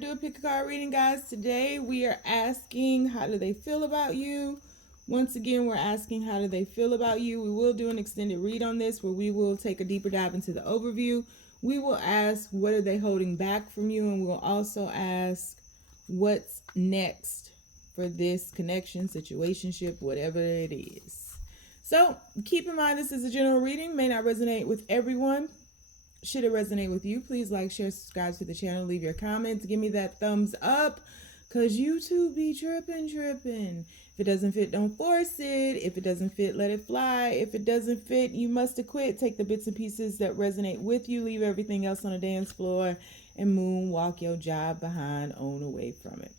do a pick a card reading, guys. Today we are asking, how do they feel about you? Once again, we're asking, how do they feel about you? We will do an extended read on this where we will take a deeper dive into the overview. We will ask, what are they holding back from you? And we will also ask, what's next for this connection, situationship, whatever it is. So keep in mind, this is a general reading, may not resonate with everyone. Should it resonate with you, please like, share, subscribe to the channel, leave your comments, give me that thumbs up, because YouTube be tripping. If it doesn't fit, don't force it. If it doesn't fit, let it fly. If it doesn't fit, you must have quit. Take the bits and pieces that resonate with you, leave everything else on the dance floor, and moonwalk your job behind on away from it.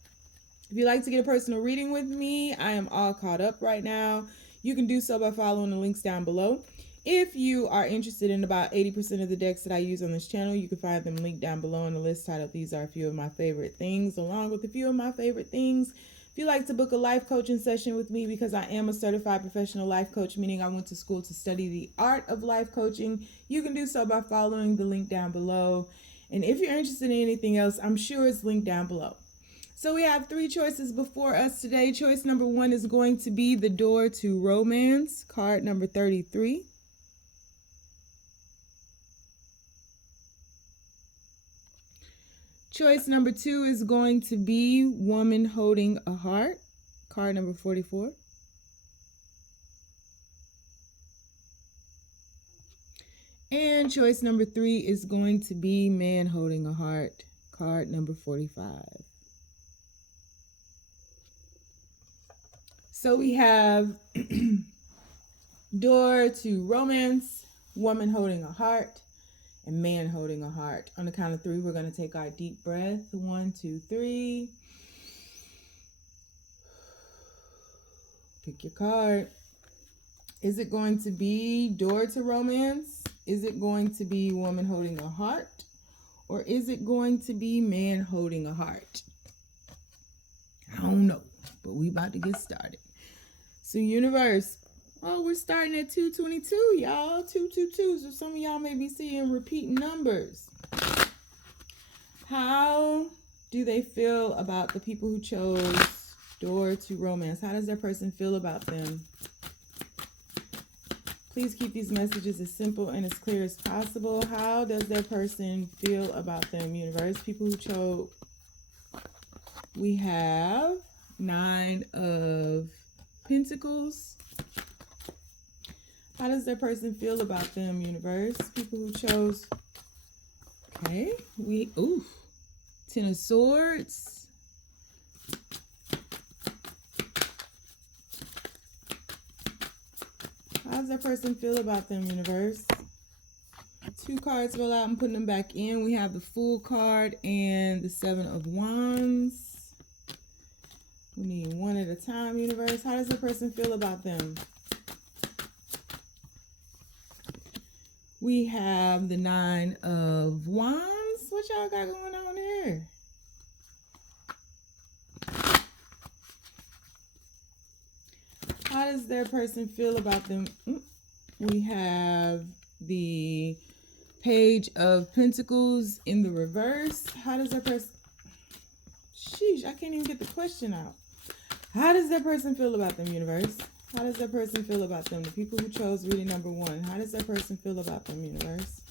If you'd like to get a personal reading with me, I am all caught up right now. You can do so by following the links down below. If you are interested in about 80% of the decks that I use on this channel, you can find them linked down below in the list titled These Are a Few of My Favorite Things, along with a few of my favorite things. If you'd like to book a life coaching session with me, because I am a certified professional life coach, meaning I went to school to study the art of life coaching, you can do so by following the link down below. And if you're interested in anything else, I'm sure it's linked down below. So we have three choices before us today. Choice number 1 is going to be the Door to Romance, card number 33. Choice number 2 is going to be Woman Holding a Heart, card number 44. And choice number 3 is going to be Man Holding a Heart, card number 45. So we have Door to Romance, Woman Holding a Heart, and Man Holding a Heart. On the count of 3, we're going to take our deep breath. 1, 2, 3. Pick your card. Is it going to be Door to Romance? Is it going to be Woman Holding a Heart? Or is it going to be Man Holding a Heart? I don't know, but we about to get started. So universe, oh, we're starting at 222, y'all. 222. So some of y'all may be seeing repeating numbers. How do they feel about the people who chose Door to Romance? How does that person feel about them? Please keep these messages as simple and as clear as possible. How does that person feel about them, universe? People who chose, we have 9 of Pentacles. How does that person feel about them, universe? People who chose, okay, 10 of Swords. How does that person feel about them, universe? 2 cards fell out. I'm putting them back in. We have the Fool card and the 7 of Wands. We need one at a time, universe. How does the person feel about them? We have the 9 of Wands. What y'all got going on here? How does their person feel about them? We have the Page of Pentacles in the reverse. How does that person... Sheesh, I can't even get the question out. How does that person feel about them, universe? How does that person feel about them? The people who chose reading number 1. How does that person feel about them, universe?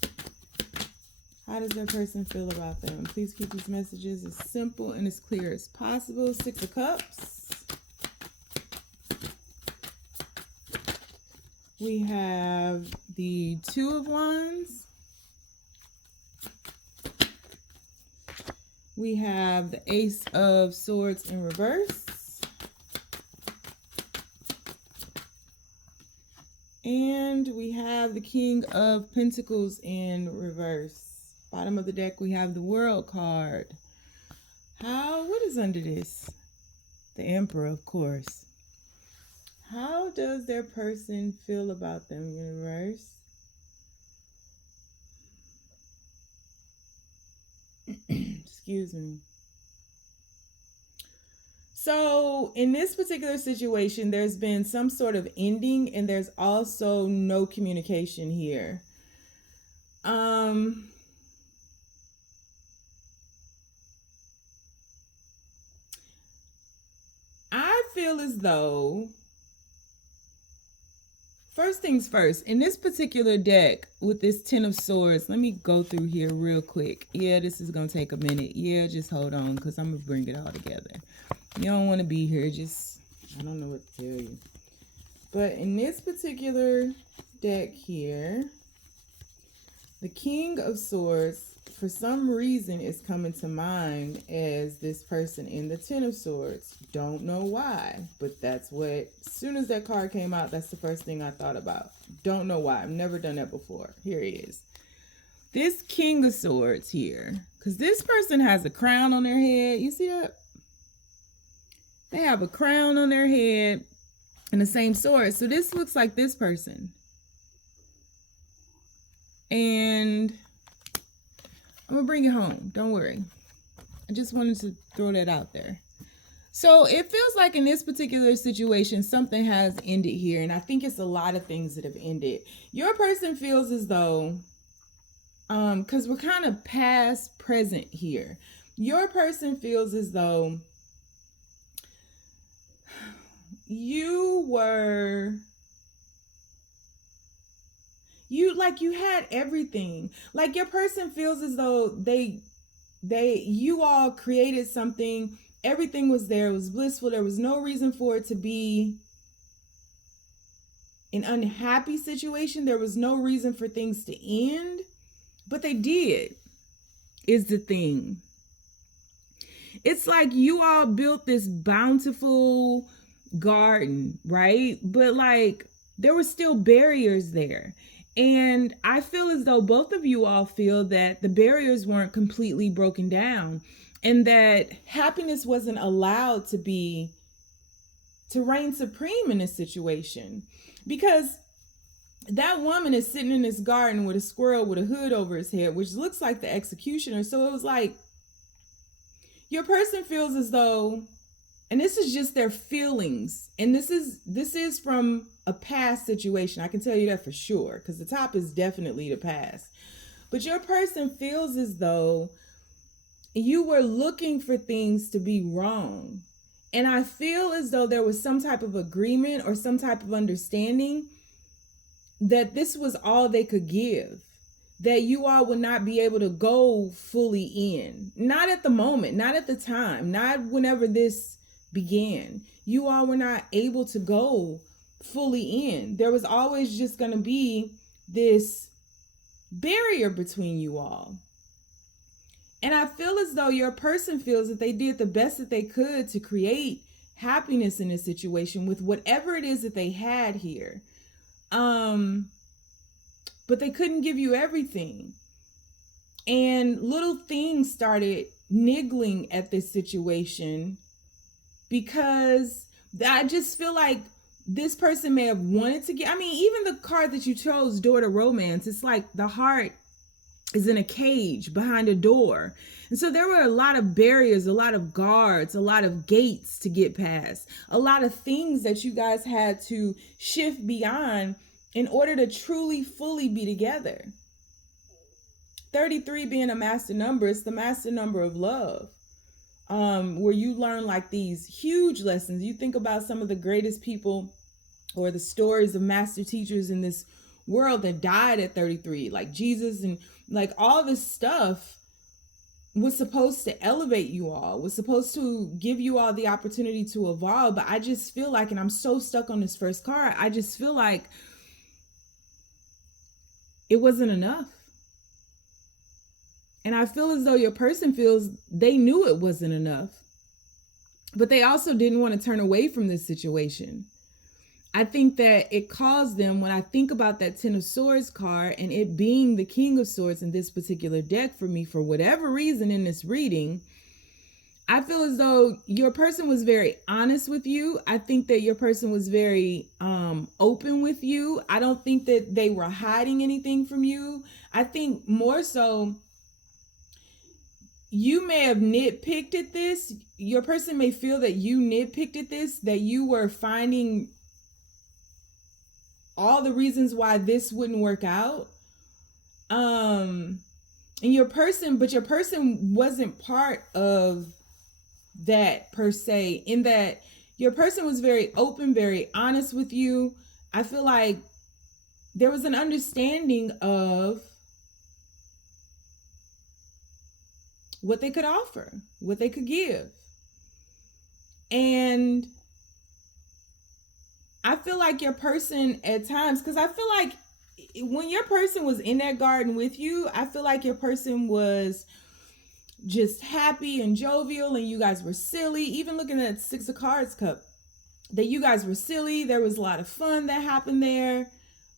How does that person feel about them? Please keep these messages as simple and as clear as possible. 6 of Cups. We have the 2 of Wands. We have the Ace of Swords in reverse. And we have the King of Pentacles in reverse. Bottom of the deck, we have the World card. What is under this? The Emperor, of course. How does their person feel about them, universe? Excuse me. So in this particular situation, there's been some sort of ending, and there's also no communication here. feel as though, first things first, in this particular deck with this Ten of Swords, let me go through here real quick. Yeah, this is going to take a minute. Yeah, just hold on because I'm going to bring it all together. You don't want to be here. Just, I don't know what to tell you. But in this particular deck here, the King of Swords, for some reason, is coming to mind as this person in the Ten of Swords. Don't know why, but that's what, as soon as that card came out, that's the first thing I thought about. Don't know why. I've never done that before. Here he is. This King of Swords here, because this person has a crown on their head. You see that? They have a crown on their head and the same sword. So this looks like this person. And I'm going to bring it home. Don't worry. I just wanted to throw that out there. So it feels like in this particular situation, something has ended here. And I think it's a lot of things that have ended. Your person feels as though, because we're kind of past present here. Your person feels as though you had everything. Like your person feels as though you all created something. Everything was there. It was blissful. There was no reason for it to be an unhappy situation. There was no reason for things to end, but they did, is the thing. It's like you all built this bountiful garden, right? But like there were still barriers there. And I feel as though both of you all feel that the barriers weren't completely broken down and that happiness wasn't allowed to reign supreme in this situation. Because that woman is sitting in this garden with a squirrel with a hood over his head, which looks like the executioner. So it was like your person feels as though, and this is just their feelings. And this is from a past situation. I can tell you that for sure, because the top is definitely the past. But your person feels as though you were looking for things to be wrong. And I feel as though there was some type of agreement or some type of understanding that this was all they could give. That you all would not be able to go fully in. Not at the moment, not at the time, not whenever this began. You all were not able to go fully in. There was always just going to be this barrier between you all. And I feel as though your person feels that they did the best that they could to create happiness in this situation with whatever it is that they had here. But they couldn't give you everything. And little things started niggling at this situation because I just feel like this person may have wanted to get, I mean, even the card that you chose, Door to Romance, it's like the heart is in a cage behind a door. And so there were a lot of barriers, a lot of guards, a lot of gates to get past, a lot of things that you guys had to shift beyond in order to truly, fully be together. 33 being a master number, it's the master number of love, where you learn like these huge lessons. You think about some of the greatest people or the stories of master teachers in this world that died at 33, like Jesus, and like all this stuff was supposed to elevate you all, was supposed to give you all the opportunity to evolve. But I just feel like, and I'm so stuck on this first card, I just feel like it wasn't enough. And I feel as though your person feels they knew it wasn't enough, but they also didn't want to turn away from this situation. I think that it caused them, when I think about that Ten of Swords card and it being the King of Swords in this particular deck for me, for whatever reason in this reading, I feel as though your person was very honest with you. I think that your person was very open with you. I don't think that they were hiding anything from you. I think more so, you may have nitpicked at this. Your person may feel that you nitpicked at this, that you were finding all the reasons why this wouldn't work out. And your person wasn't part of that per se, in that your person was very open, very honest with you. I feel like there was an understanding of what they could offer, what they could give. And I feel like your person at times, because I feel like when your person was in that garden with you, I feel like your person was just happy and jovial, and you guys were silly. Even looking at Six of Cards cup, that you guys were silly. There was a lot of fun that happened there.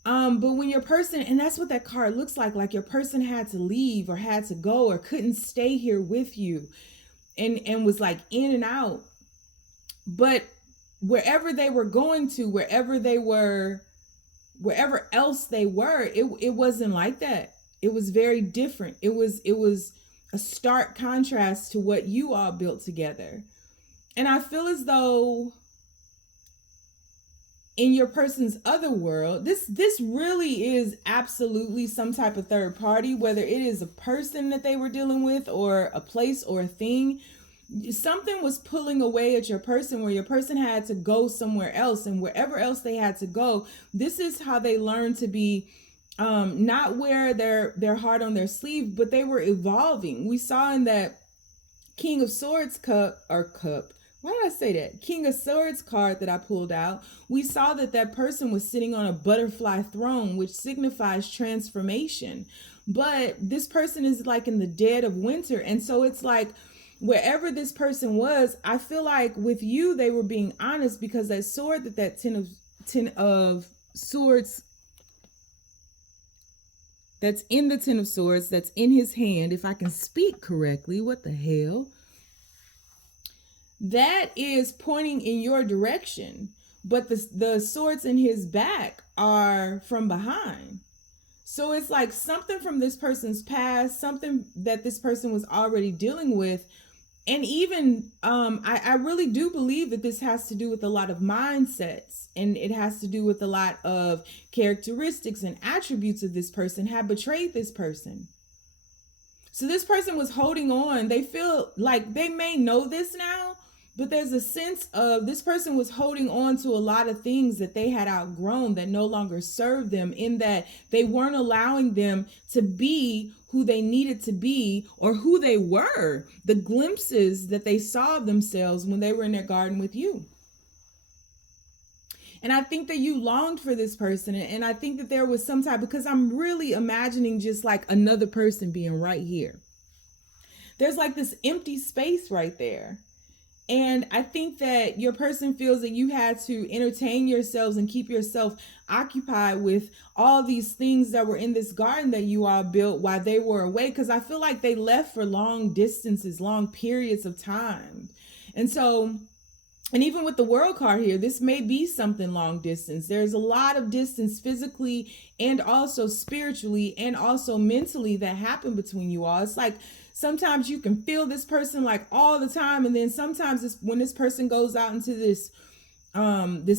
But when your person, and that's what that card looks like your person had to leave or had to go or couldn't stay here with you, and was like in and out. But wherever they were going to, wherever else they were, it wasn't like that. It was very different. It was a stark contrast to what you all built together. And I feel as though in your person's other world, this really is absolutely some type of third party, whether it is a person that they were dealing with or a place or a thing. Something was pulling away at your person where your person had to go somewhere else, and wherever else they had to go, this is how they learned to be not wear their heart on their sleeve, but they were evolving. We saw in that King of Swords cup. Why did I say that? King of Swords card that I pulled out. We saw that person was sitting on a butterfly throne, which signifies transformation. But this person is like in the dead of winter. And so it's like wherever this person was, I feel like with you, they were being honest, because that sword that Ten of Swords, that's in the Ten of Swords, that's in his hand, if I can speak correctly, what the hell? That is pointing in your direction, but the swords in his back are from behind. So it's like something from this person's past, something that this person was already dealing with. And even I really do believe that this has to do with a lot of mindsets, and it has to do with a lot of characteristics and attributes of this person have betrayed this person. So this person was holding on. They feel like they may know this now, but there's a sense of this person was holding on to a lot of things that they had outgrown that no longer served them, in that they weren't allowing them to be who they needed to be or who they were, the glimpses that they saw of themselves when they were in their garden with you. And I think that you longed for this person. And I think that there was some type, because I'm really imagining just like another person being right here. There's like this empty space right there. And I think that your person feels that you had to entertain yourselves and keep yourself occupied with all these things that were in this garden that you all built while they were away. Because I feel like they left for long distances, long periods of time. And so, and even with the World card here, this may be something long distance. There's a lot of distance physically and also spiritually and also mentally that happened between you all. It's like sometimes you can feel this person like all the time, and then sometimes when this person goes out into this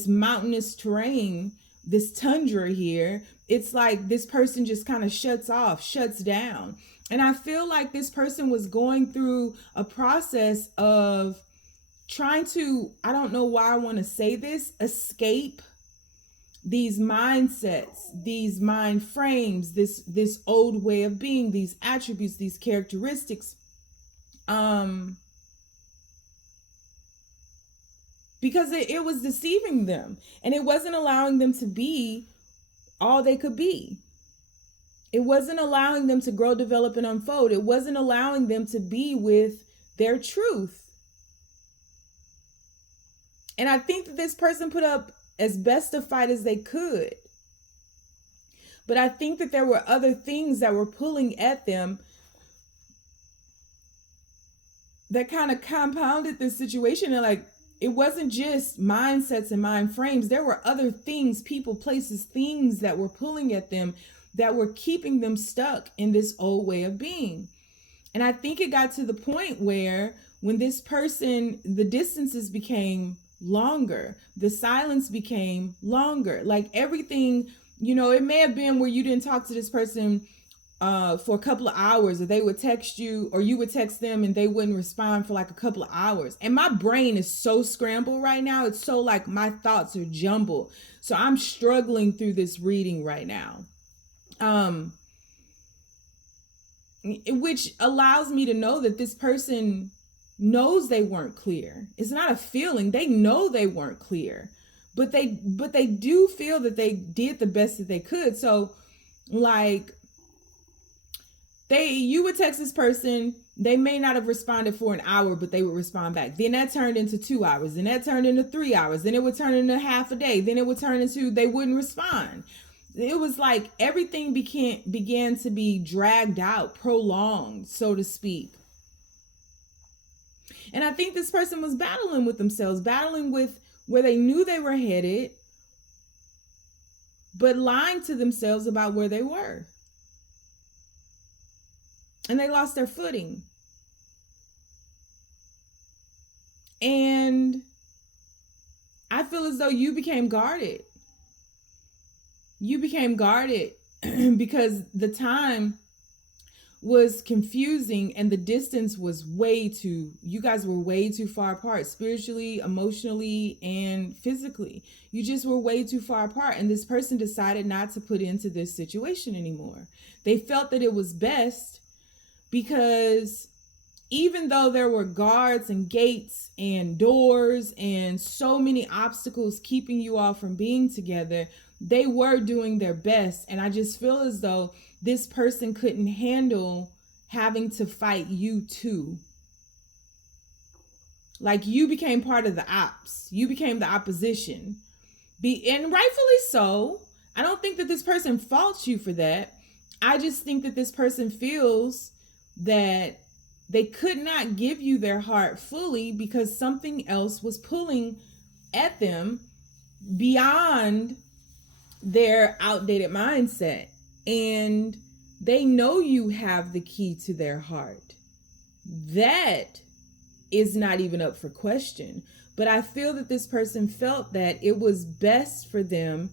mountainous terrain, this tundra here, it's like this person just kind of shuts down. And I feel like this person was going through a process of trying to, I don't know why I want to say this, escape these mindsets, these mind frames, this old way of being, these attributes, these characteristics, because it was deceiving them, and it wasn't allowing them to be all they could be. It wasn't allowing them to grow, develop, and unfold. It wasn't allowing them to be with their truth. And I think that this person put up as best a fight as they could. But I think that there were other things that were pulling at them that kind of compounded this situation. And like, it wasn't just mindsets and mind frames. There were other things, people, places, things that were pulling at them that were keeping them stuck in this old way of being. And I think it got to the point where when this person, the distances became longer, the silence became longer, like everything, you know, it may have been where you didn't talk to this person for a couple of hours, or they would text you or you would text them and they wouldn't respond for like a couple of hours. And my brain is so scrambled right now. It's so like my thoughts are jumbled. So I'm struggling through this reading right now. Which allows me to know that this person knows they weren't clear. It's not a feeling. They know they weren't clear. But they do feel that they did the best that they could. So like you would text this person, they may not have responded for an hour, but they would respond back. Then that turned into 2 hours. Then that turned into 3 hours. Then it would turn into half a day. Then it would turn into they wouldn't respond. It was like everything began to be dragged out, prolonged, so to speak. And I think this person was battling with themselves, battling with where they knew they were headed, but lying to themselves about where they were. And they lost their footing. And I feel as though you became guarded. You became guarded because the time was confusing and the distance was you guys were way too far apart, spiritually, emotionally, and physically. You just were way too far apart. And this person decided not to put into this situation anymore. They felt that it was best because even though there were guards and gates and doors and so many obstacles keeping you all from being together, they were doing their best. And I just feel as though this person couldn't handle having to fight you too. Like you became part of the ops. You became the opposition. And rightfully so. I don't think that this person faults you for that. I just think that this person feels that they could not give you their heart fully because something else was pulling at them beyond their outdated mindset. And they know you have the key to their heart. That is not even up for question. But I feel that this person felt that it was best for them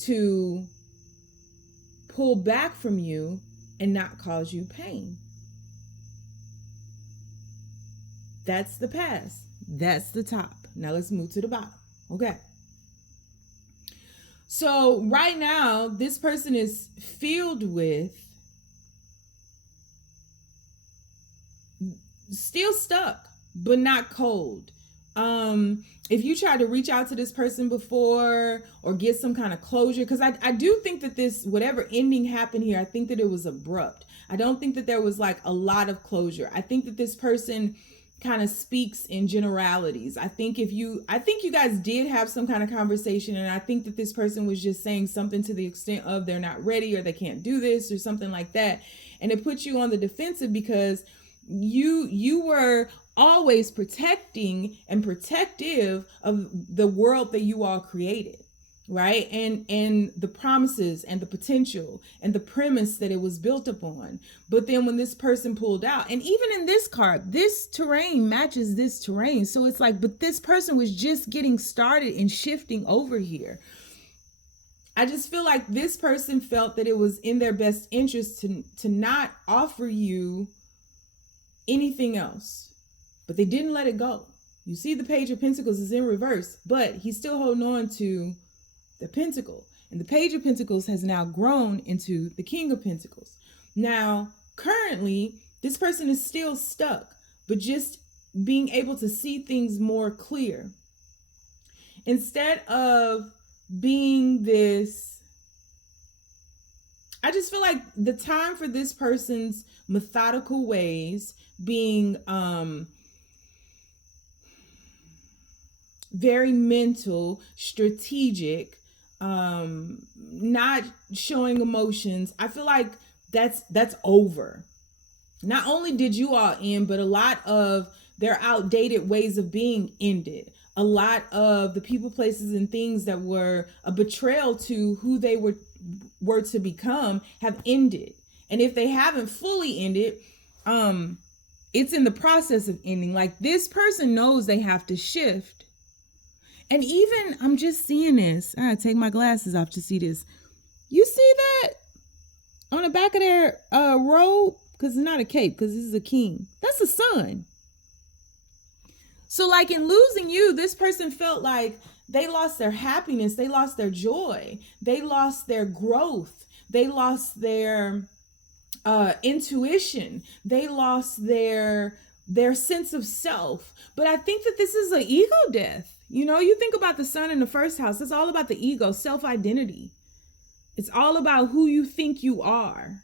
to pull back from you and not cause you pain. That's the past. That's the top. Now let's move to the bottom. Okay. So right now, this person is filled with still stuck, but not cold. If you tried to reach out to this person before or get some kind of closure, because I do think that this, whatever ending happened here, I think that it was abrupt. I don't think that there was like a lot of closure. I think that this person kind of speaks in generalities. I think you guys did have some kind of conversation, and I think that this person was just saying something to the extent of they're not ready or they can't do this or something like that. And it puts you on the defensive because you were always protecting and protective of the world that you all created, right? And the promises and the potential and the premise that it was built upon. But then when this person pulled out, and even in this card, this terrain matches this terrain. So it's like, but this person was just getting started and shifting over here. I just feel like this person felt that it was in their best interest to not offer you anything else, but they didn't let it go. You see the Page of Pentacles is in reverse, but he's still holding on to the Pentacle, and the Page of Pentacles has now grown into the King of Pentacles. Now, currently, this person is still stuck, but just being able to see things more clear. Instead of being this, I just feel like the time for this person's methodical ways, being very mental, strategic, not showing emotions. I feel like that's over. Not only did you all end, but a lot of their outdated ways of being ended. A lot of the people, places, and things that were a betrayal to who they were to become have ended. And if they haven't fully ended, it's in the process of ending. Like, this person knows they have to shift. And even, I'm just seeing this. I gotta take my glasses off to see this. You see that? on the back of their robe, because it's not a cape, because this is a king. That's the sun. So like in losing you, this person felt like they lost their happiness, they lost their joy, they lost their growth, they lost their intuition, they lost their sense of self. But I think that this is an ego death. You know, you think about the sun in the first house, it's all about the ego, self-identity. It's all about who you think you are.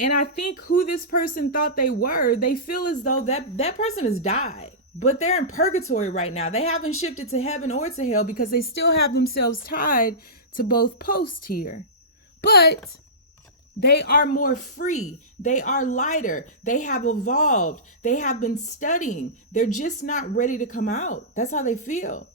And I think who this person thought they were, they feel as though that person has died, but they're in purgatory right now. They haven't shifted to heaven or to hell because they still have themselves tied to both posts here. But they are more free. They are lighter. They have evolved. They have been studying. They're just not ready to come out. That's how they feel.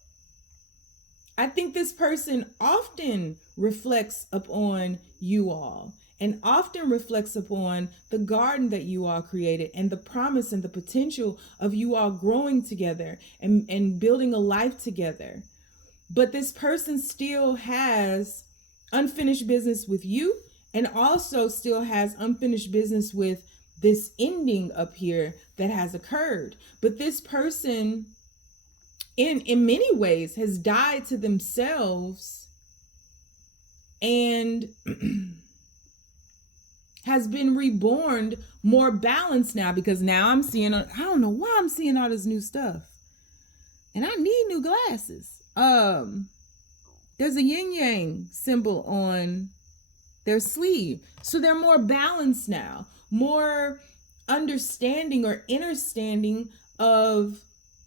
I think this person often reflects upon you all, and often reflects upon the garden that you all created and the promise and the potential of you all growing together and building a life together. But this person still has unfinished business with you, and also still has unfinished business with this ending up here that has occurred. But this person, in many ways, has died to themselves and has been reborn more balanced now, because now I'm seeing, I don't know why I'm seeing all this new stuff, and I need new glasses. There's a yin yang symbol on their sleeve, so they're more balanced now, more understanding or understanding of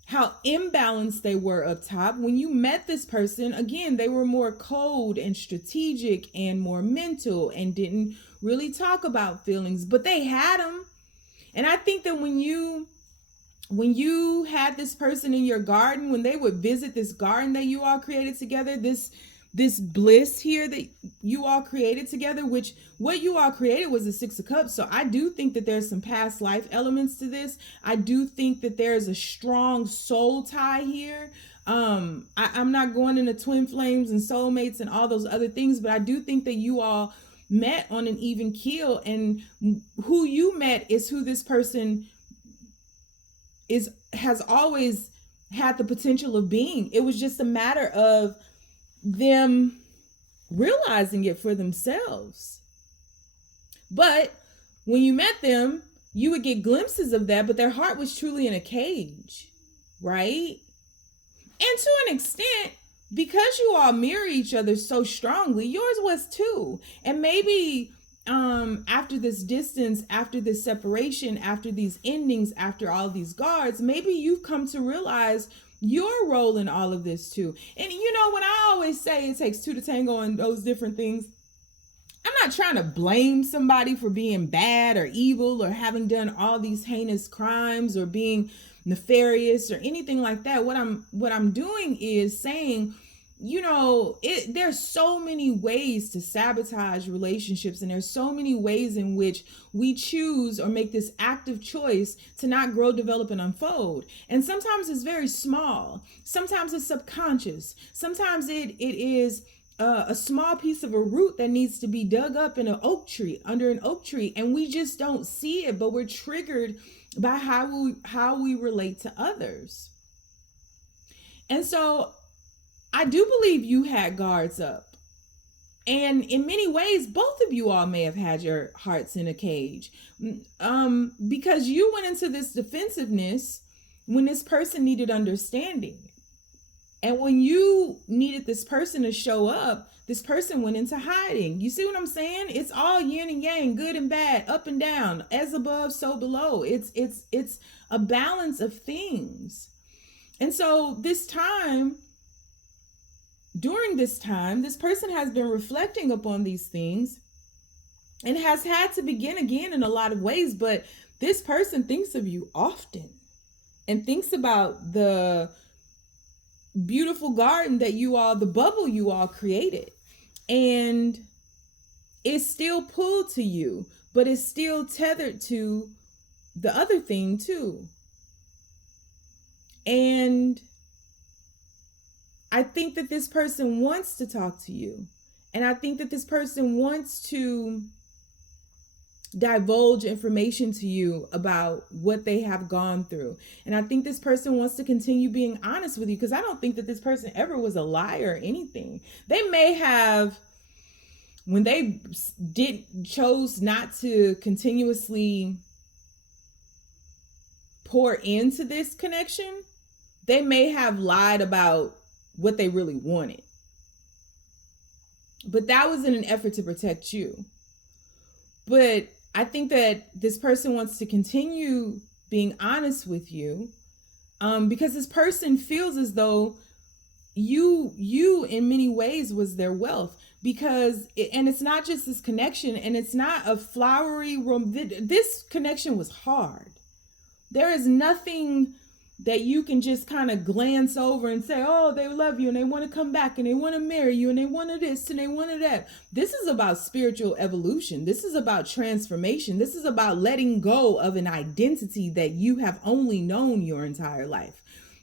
how imbalanced they were up top. When you met this person, again, they were more cold and strategic and more mental and didn't really talk about feelings, but they had them. And I think that when you had this person in your garden, when they would visit this garden that you all created together, this bliss here that you all created together, which what you all created was the Six of Cups. So I do think that there's some past life elements to this. I do think that there's a strong soul tie here. I'm not going into twin flames and soulmates and all those other things, but I do think that you all met on an even keel, and who you met is who this person has always had the potential of being. It was just a matter of them realizing it for themselves. But when you met them, you would get glimpses of that, but their heart was truly in a cage, right? And to an extent, because you all mirror each other so strongly, yours was too. And maybe after this distance, after this separation, after these endings, after all these guards, maybe you've come to realize your role in all of this too. And you know, when I always say it takes two to tango and those different things, I'm not trying to blame somebody for being bad or evil or having done all these heinous crimes or being nefarious or anything like that. What I'm doing is saying, you know, there's so many ways to sabotage relationships, and there's so many ways in which we choose or make this active choice to not grow, develop, and unfold. And sometimes it's very small. Sometimes it's subconscious. Sometimes it is a small piece of a root that needs to be dug up in under an oak tree, and we just don't see it, but we're triggered by how we relate to others. And so I do believe you had guards up. And in many ways, both of you all may have had your hearts in a cage. Because you went into this defensiveness when this person needed understanding. And when you needed this person to show up, this person went into hiding. You see what I'm saying? It's all yin and yang, good and bad, up and down, as above, so below. It's a balance of things. And so during this time, this person has been reflecting upon these things and has had to begin again in a lot of ways. But this person thinks of you often and thinks about the beautiful garden that the bubble you all created. And it's still pulled to you, but it's still tethered to the other thing too. And I think that this person wants to talk to you, And I think that this person wants to divulge information to you about what they have gone through. And I think this person wants to continue being honest with you, because I don't think that this person ever was a liar or anything. They may have, when they chose not to continuously pour into this connection, they may have lied about what they really wanted. But that was in an effort to protect you. But I think that this person wants to continue being honest with you, because this person feels as though you in many ways was their wealth. Because and it's not just this connection, and it's not a flowery this connection was hard. There is nothing that you can just kind of glance over and say, oh, they love you and they want to come back and they want to marry you and they wanted this and they wanted that. This is about spiritual evolution. This is about transformation. This is about letting go of an identity that you have only known your entire life.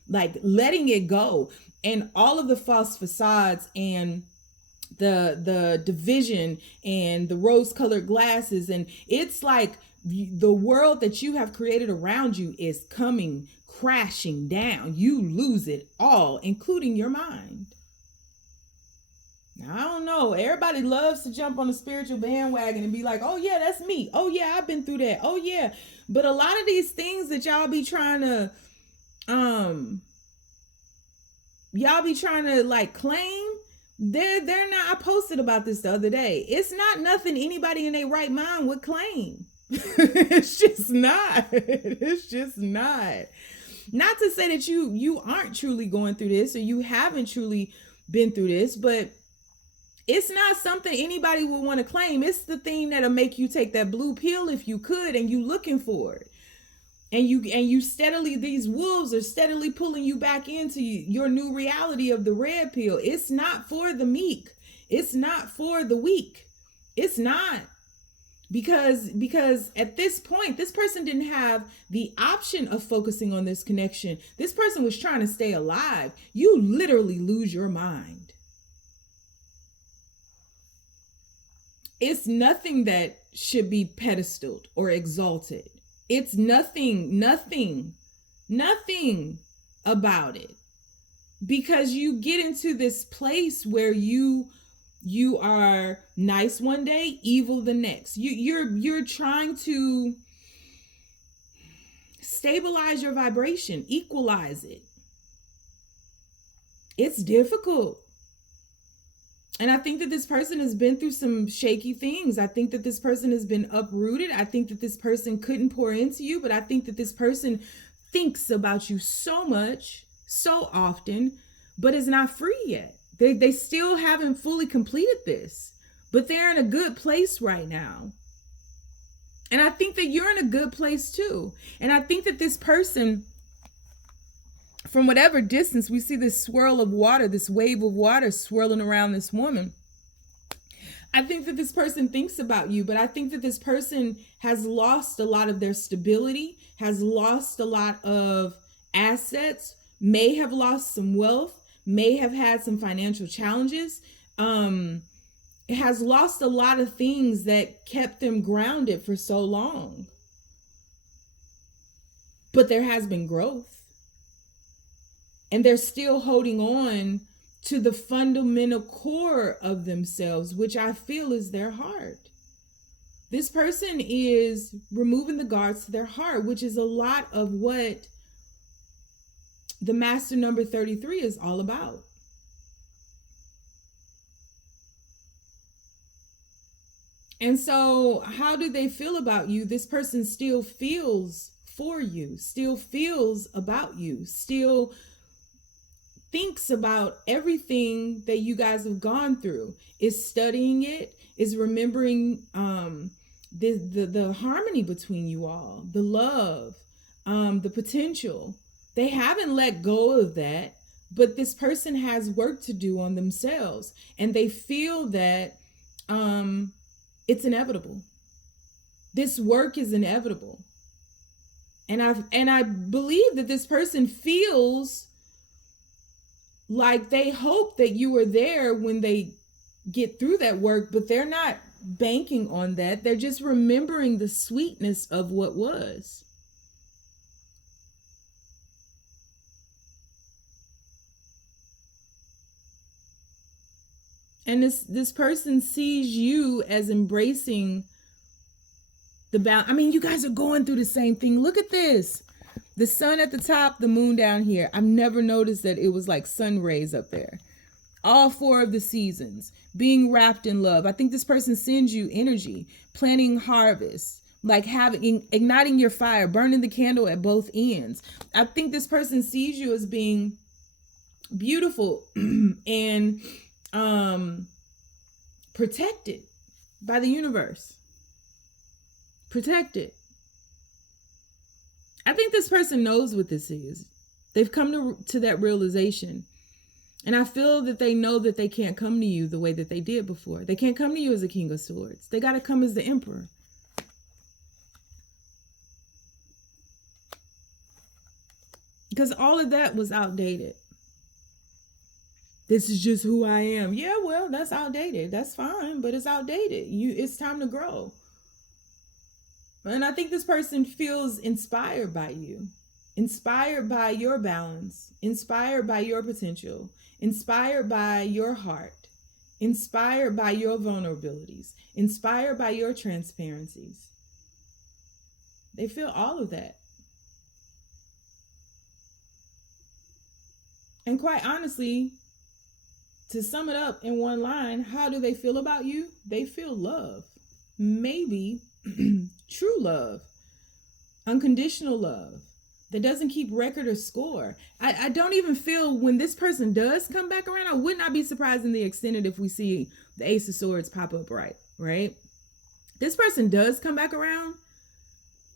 Like letting it go, and all of the false facades and the division and the rose-colored glasses. And it's like the world that you have created around you is coming crashing down. You lose it all, including your mind. Now, I don't know. Everybody loves to jump on the spiritual bandwagon and be like, oh yeah, that's me. Oh yeah, I've been through that. Oh yeah. But a lot of these things that y'all be trying to like claim, they're not. I posted about this the other day. It's not nothing anybody in their right mind would claim. It's just not. It's just not. Not to say that you aren't truly going through this or you haven't truly been through this, but it's not something anybody would want to claim. It's the thing that'll make you take that blue pill if you could, and you looking for it. And you steadily, these wolves are steadily pulling you back into your new reality of the red pill. It's not for the meek. It's not for the weak. It's not. Because at this point, this person didn't have the option of focusing on this connection. This person was trying to stay alive. You literally lose your mind. It's nothing that should be pedestaled or exalted. It's nothing about it. Because you get into this place where you are nice one day, evil the next. You're trying to stabilize your vibration, equalize it. It's difficult. And I think that this person has been through some shaky things. I think that this person has been uprooted. I think that this person couldn't pour into you, but I think that this person thinks about you so much, so often, but is not free yet. They still haven't fully completed this, but they're in a good place right now. And I think that you're in a good place too. And I think that this person, from whatever distance, we see this swirl of water, this wave of water swirling around this woman. I think that this person thinks about you, but I think that this person has lost a lot of their stability, has lost a lot of assets, may have lost some wealth, may have had some financial challenges, has lost a lot of things that kept them grounded for so long. But there has been growth. And they're still holding on to the fundamental core of themselves, which I feel is their heart. This person is removing the guards to their heart, which is a lot of what the master number 33 is all about. And so how do they feel about you? This person still feels for you, still feels about you, still thinks about everything that you guys have gone through, is studying it, is remembering the harmony between you all, the love, the potential. They haven't let go of that, but this person has work to do on themselves, and they feel that it's inevitable. This work is inevitable. And I believe that this person feels like they hope that you were there when they get through that work, but they're not banking on that. They're just remembering the sweetness of what was. And this person sees you as embracing the balance. I mean, you guys are going through the same thing. Look at this. The sun at the top, the moon down here. I've never noticed that it was like sun rays up there. All 4 of the seasons, being wrapped in love. I think this person sends you energy, planting harvest, like igniting your fire, burning the candle at both ends. I think this person sees you as being beautiful and protected by the universe. Protected. I think this person knows what this is. They've come to that realization. And I feel that they know that they can't come to you the way that they did before. They can't come to you as a King of Swords. They got to come as the Emperor. Because all of that was outdated. This is just who I am. Yeah, well, that's outdated. That's fine, but it's outdated. It's time to grow. And I think this person feels inspired by you, inspired by your balance, inspired by your potential, inspired by your heart, inspired by your vulnerabilities, inspired by your transparencies. They feel all of that. And quite honestly, to sum it up in one line, how do they feel about you? They feel love. Maybe true love, unconditional love that doesn't keep record or score. I don't even feel when this person does come back around, I would not be surprised in the extended if we see the Ace of Swords pop up right? This person does come back around.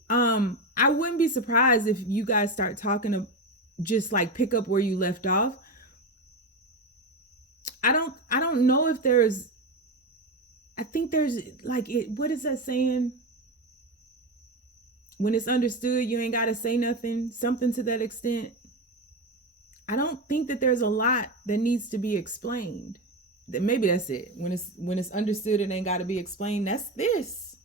I wouldn't be surprised if you guys start talking to just like pick up where you left off. I don't know if I think there's like what is that saying? When it's understood, you ain't got to say nothing, something to that extent. I don't think that there's a lot that needs to be explained. Maybe that's it. When it's understood, it ain't got to be explained. That's this.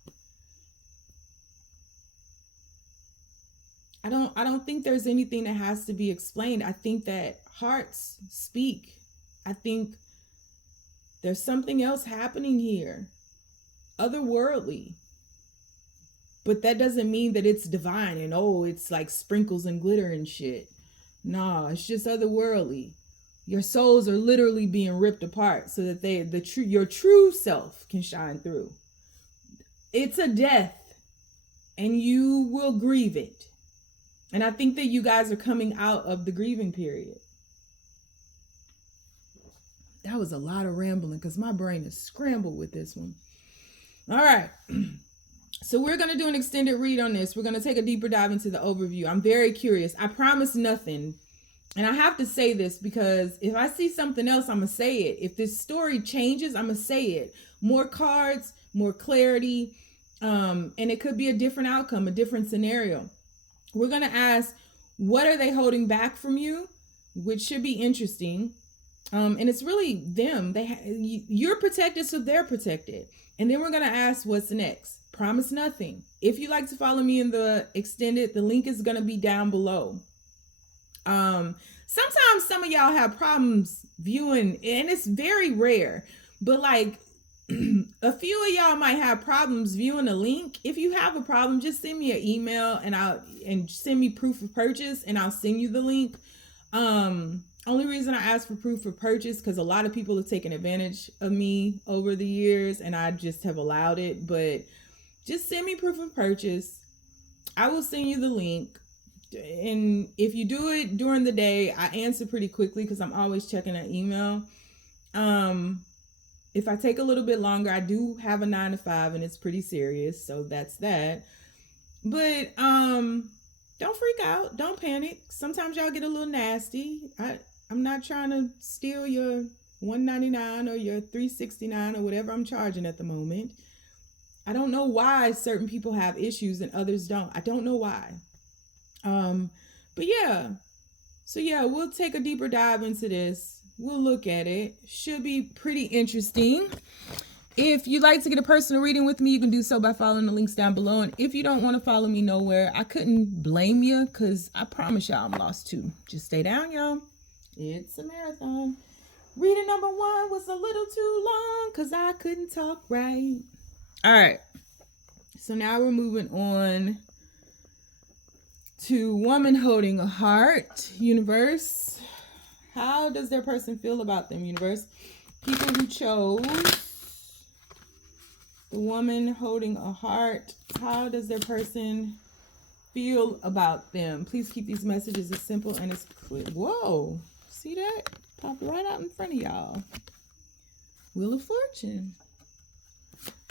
I don't think there's anything that has to be explained. I think that hearts speak. I think there's something else happening here, otherworldly. But that doesn't mean that it's divine and it's like sprinkles and glitter and shit. Nah, it's just otherworldly. Your souls are literally being ripped apart so that your true self can shine through. It's a death, and you will grieve it. And I think that you guys are coming out of the grieving period. That was a lot of rambling because my brain is scrambled with this one. All right. So we're going to do an extended read on this. We're going to take a deeper dive into the overview. I'm very curious. I promise nothing. And I have to say this because if I see something else, I'm going to say it. If this story changes, I'm going to say it. More cards, more clarity. And it could be a different outcome, a different scenario. We're going to ask, what are they holding back from you? Which should be interesting. And it's really them. You're protected, so they're protected. And then we're going to ask, what's next? Promise nothing. If you like to follow me in the extended, the link is going to be down below. Sometimes some of y'all have problems viewing, and it's very rare, but like a few of y'all might have problems viewing a link. If you have a problem, just send me an email and send me proof of purchase and I'll send you the link. Only reason I ask for proof of purchase because a lot of people have taken advantage of me over the years and I just have allowed it. But just send me proof of purchase. I will send you the link. And if you do it during the day, I answer pretty quickly because I'm always checking an email. If I take a little bit longer, I do have a 9 to 5 and it's pretty serious. So that's that. But don't freak out. Don't panic. Sometimes y'all get a little nasty. I'm not trying to steal your $199 or your $369 or whatever I'm charging at the moment. I don't know why certain people have issues and others don't. I don't know why. But yeah. So yeah, we'll take a deeper dive into this. We'll look at it. Should be pretty interesting. If you'd like to get a personal reading with me, you can do so by following the links down below. And if you don't want to follow me nowhere, I couldn't blame you, because I promise y'all I'm lost too. Just stay down, y'all. It's a marathon. Reading number 1 was a little too long because I couldn't talk right. All right. So now we're moving on to woman holding a heart. Universe, how does their person feel about them, universe? People who chose the woman holding a heart, how does their person feel about them? Please keep these messages as simple and as clear. Whoa, see that? Popped right out in front of y'all. Wheel of Fortune.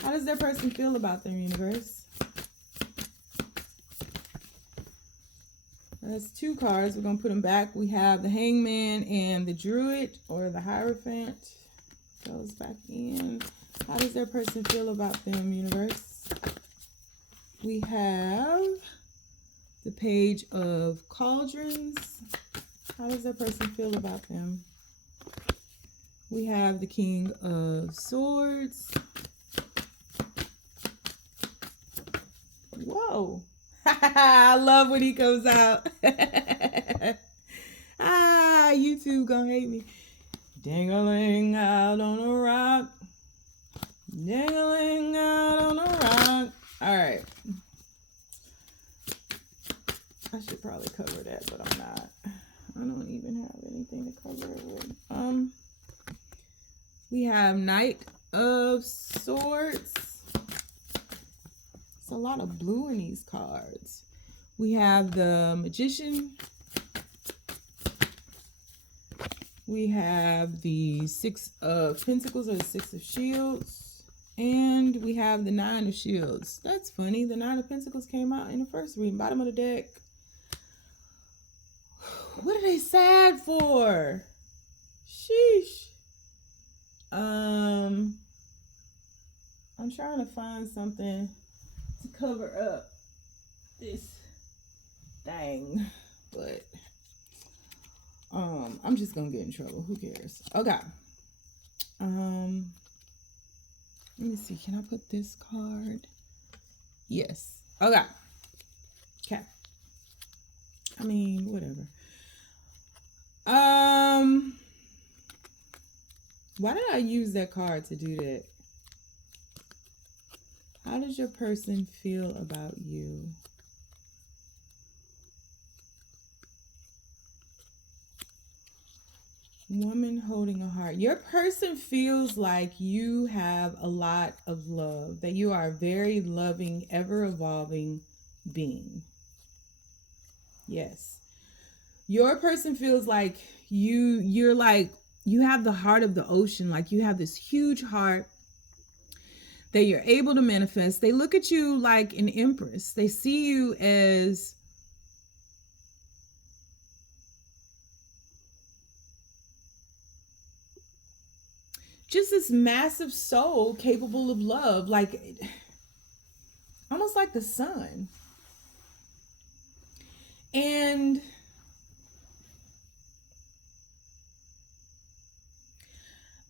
How does their person feel about them, universe? That's 2 cards. We're going to put them back. We have the Hangman and the Druid, or the Hierophant. Goes back in. How does their person feel about them, universe? We have the Page of Cauldrons. How does their person feel about them? We have the King of Swords. Whoa. I love when he comes out. YouTube gonna hate me. Dangling out on a rock. Dangling out on a rock. All right. I should probably cover that, but I'm not. I don't even have anything to cover it with. We have Knight of Swords. It's a lot of blue in these cards. We have the Magician. We have the 6 of Pentacles, or the 6 of Shields. And we have the 9 of Shields. That's funny. The 9 of Pentacles came out in the first reading. Bottom of the deck. What are they sad for? Sheesh. I'm trying to find something to cover up this thing, but I'm just gonna get in trouble. Who cares? Okay. Let me see. Can I put this card? Yes. Okay. Okay. I mean, whatever. Why did I use that card to do that? How does your person feel about you? Woman holding a heart. Your person feels like you have a lot of love, that you are a very loving, ever-evolving being. Yes. Your person feels like you're like, you have the heart of the ocean, like you have this huge heart that you're able to manifest. They look at you like an empress. They see you as just this massive soul capable of love, like almost like the sun. And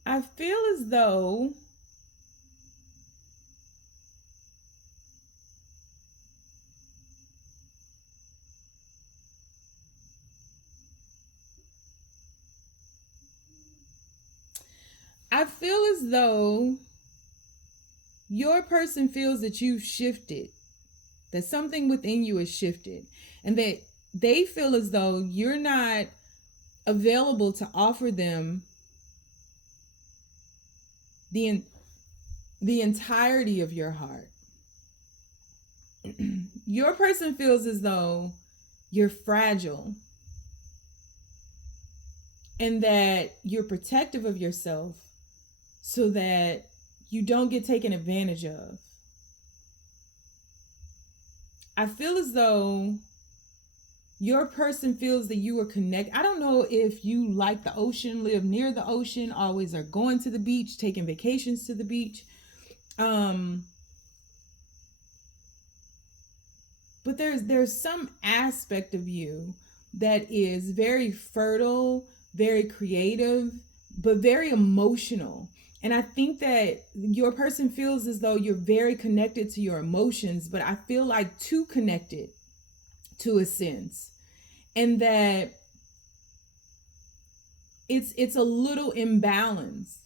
I feel as though your person feels that you've shifted, that something within you has shifted, and that they feel as though you're not available to offer them the entirety of your heart. Your person feels as though you're fragile and that you're protective of yourself so that you don't get taken advantage of. I feel as though your person feels that you are connected. I don't know if you like the ocean, live near the ocean, always are going to the beach, taking vacations to the beach. But there's some aspect of you that is very fertile, very creative, but very emotional. And I think that your person feels as though you're very connected to your emotions, but I feel like too connected to a sense. And that it's a little imbalanced.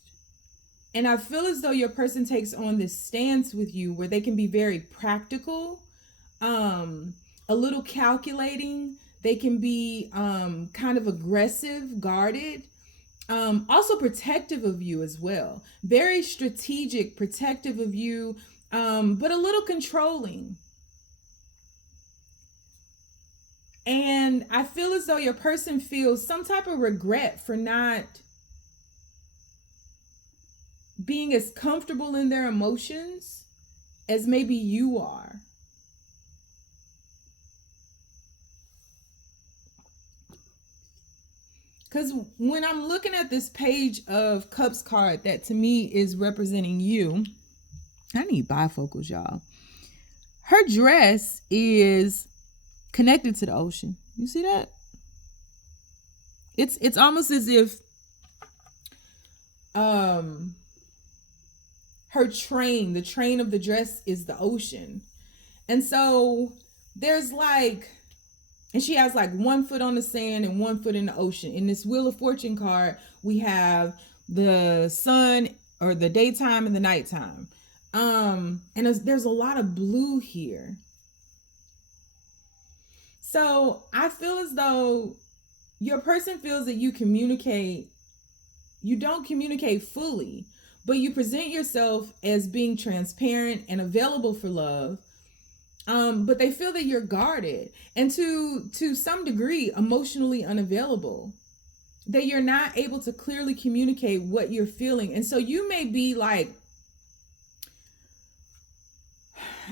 And I feel as though your person takes on this stance with you where they can be very practical, a little calculating. They can be kind of aggressive, guarded, also protective of you as well. Very strategic, protective of you, but a little controlling. And I feel as though your person feels some type of regret for not being as comfortable in their emotions as maybe you are. Because when I'm looking at this page of Cups card that to me is representing you, I need bifocals, y'all. Her dress is connected to the ocean. You see that? It's almost as if her train, the train of the dress is the ocean. And so there's like, and she has like one foot on the sand and one foot in the ocean. In this Wheel of Fortune card, we have the sun or the daytime and the nighttime. And there's a lot of blue here. So I feel as though your person feels that you don't communicate fully, but you present yourself as being transparent and available for love. But they feel that you're guarded and to some degree emotionally unavailable, that you're not able to clearly communicate what you're feeling. And so you may be like,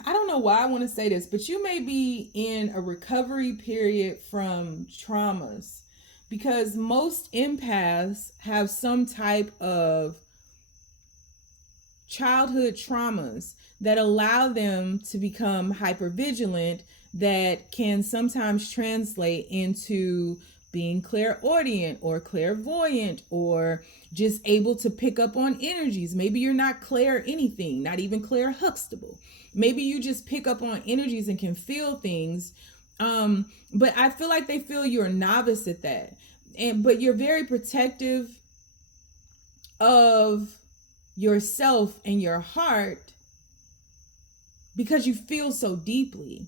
I don't know why I want to say this, but you may be in a recovery period from traumas, because most empaths have some type of childhood traumas that allow them to become hypervigilant, that can sometimes translate into being clairaudient or clairvoyant, or just able to pick up on energies. Maybe you're not clair anything, not even Claire Huxtable. Maybe you just pick up on energies and can feel things. But I feel like they feel you're a novice at that. But you're very protective of yourself and your heart because you feel so deeply.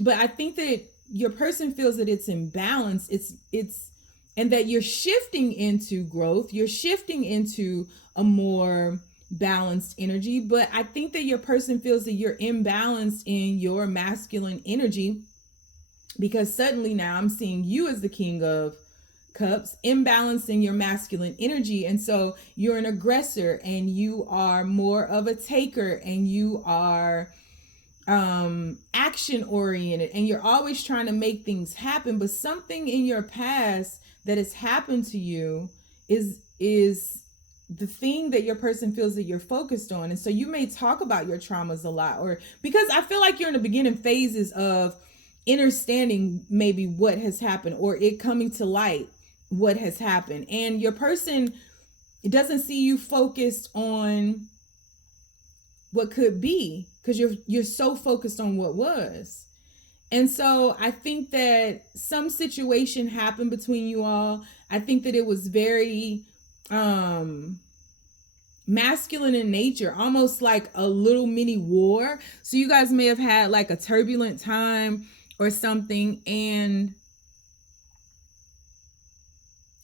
But I think that your person feels that it's imbalanced. It's and that you're shifting into growth. You're shifting into a more balanced energy. But I think that your person feels that you're imbalanced in your masculine energy, because suddenly now I'm seeing you as the King of Cups, imbalancing your masculine energy. And so you're an aggressor, and you are more of a taker, and you are action oriented, and you're always trying to make things happen. But something in your past that has happened to you is the thing that your person feels that you're focused on. And so you may talk about your traumas a lot, or because I feel like you're in the beginning phases of understanding maybe what has happened, or it coming to light what has happened. And your person doesn't see you focused on what could be, because you're so focused on what was. And so I think that some situation happened between you all. I think that it was very masculine in nature, almost like a little mini war. So you guys may have had like a turbulent time or something, and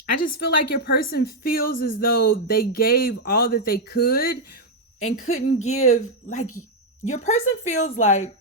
I just feel like your person feels as though they gave all that they could and couldn't give. Like, your person feels like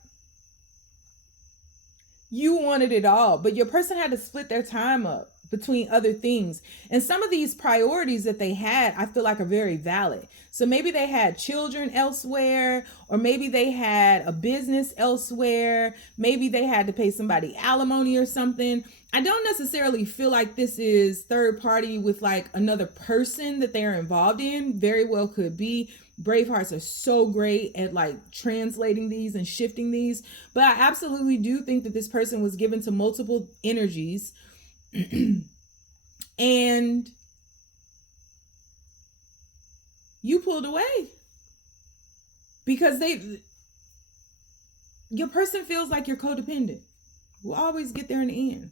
you wanted it all, but your person had to split their time up between other things. And some of these priorities that they had, I feel like, are very valid. So maybe they had children elsewhere, or maybe they had a business elsewhere. Maybe they had to pay somebody alimony or something. I don't necessarily feel like this is third party with like another person that they're involved in. Very well could be. Bravehearts are so great at like translating these and shifting these. But I absolutely do think that this person was given to multiple energies. And you pulled away because your person feels like you're codependent. We'll always get there in the end.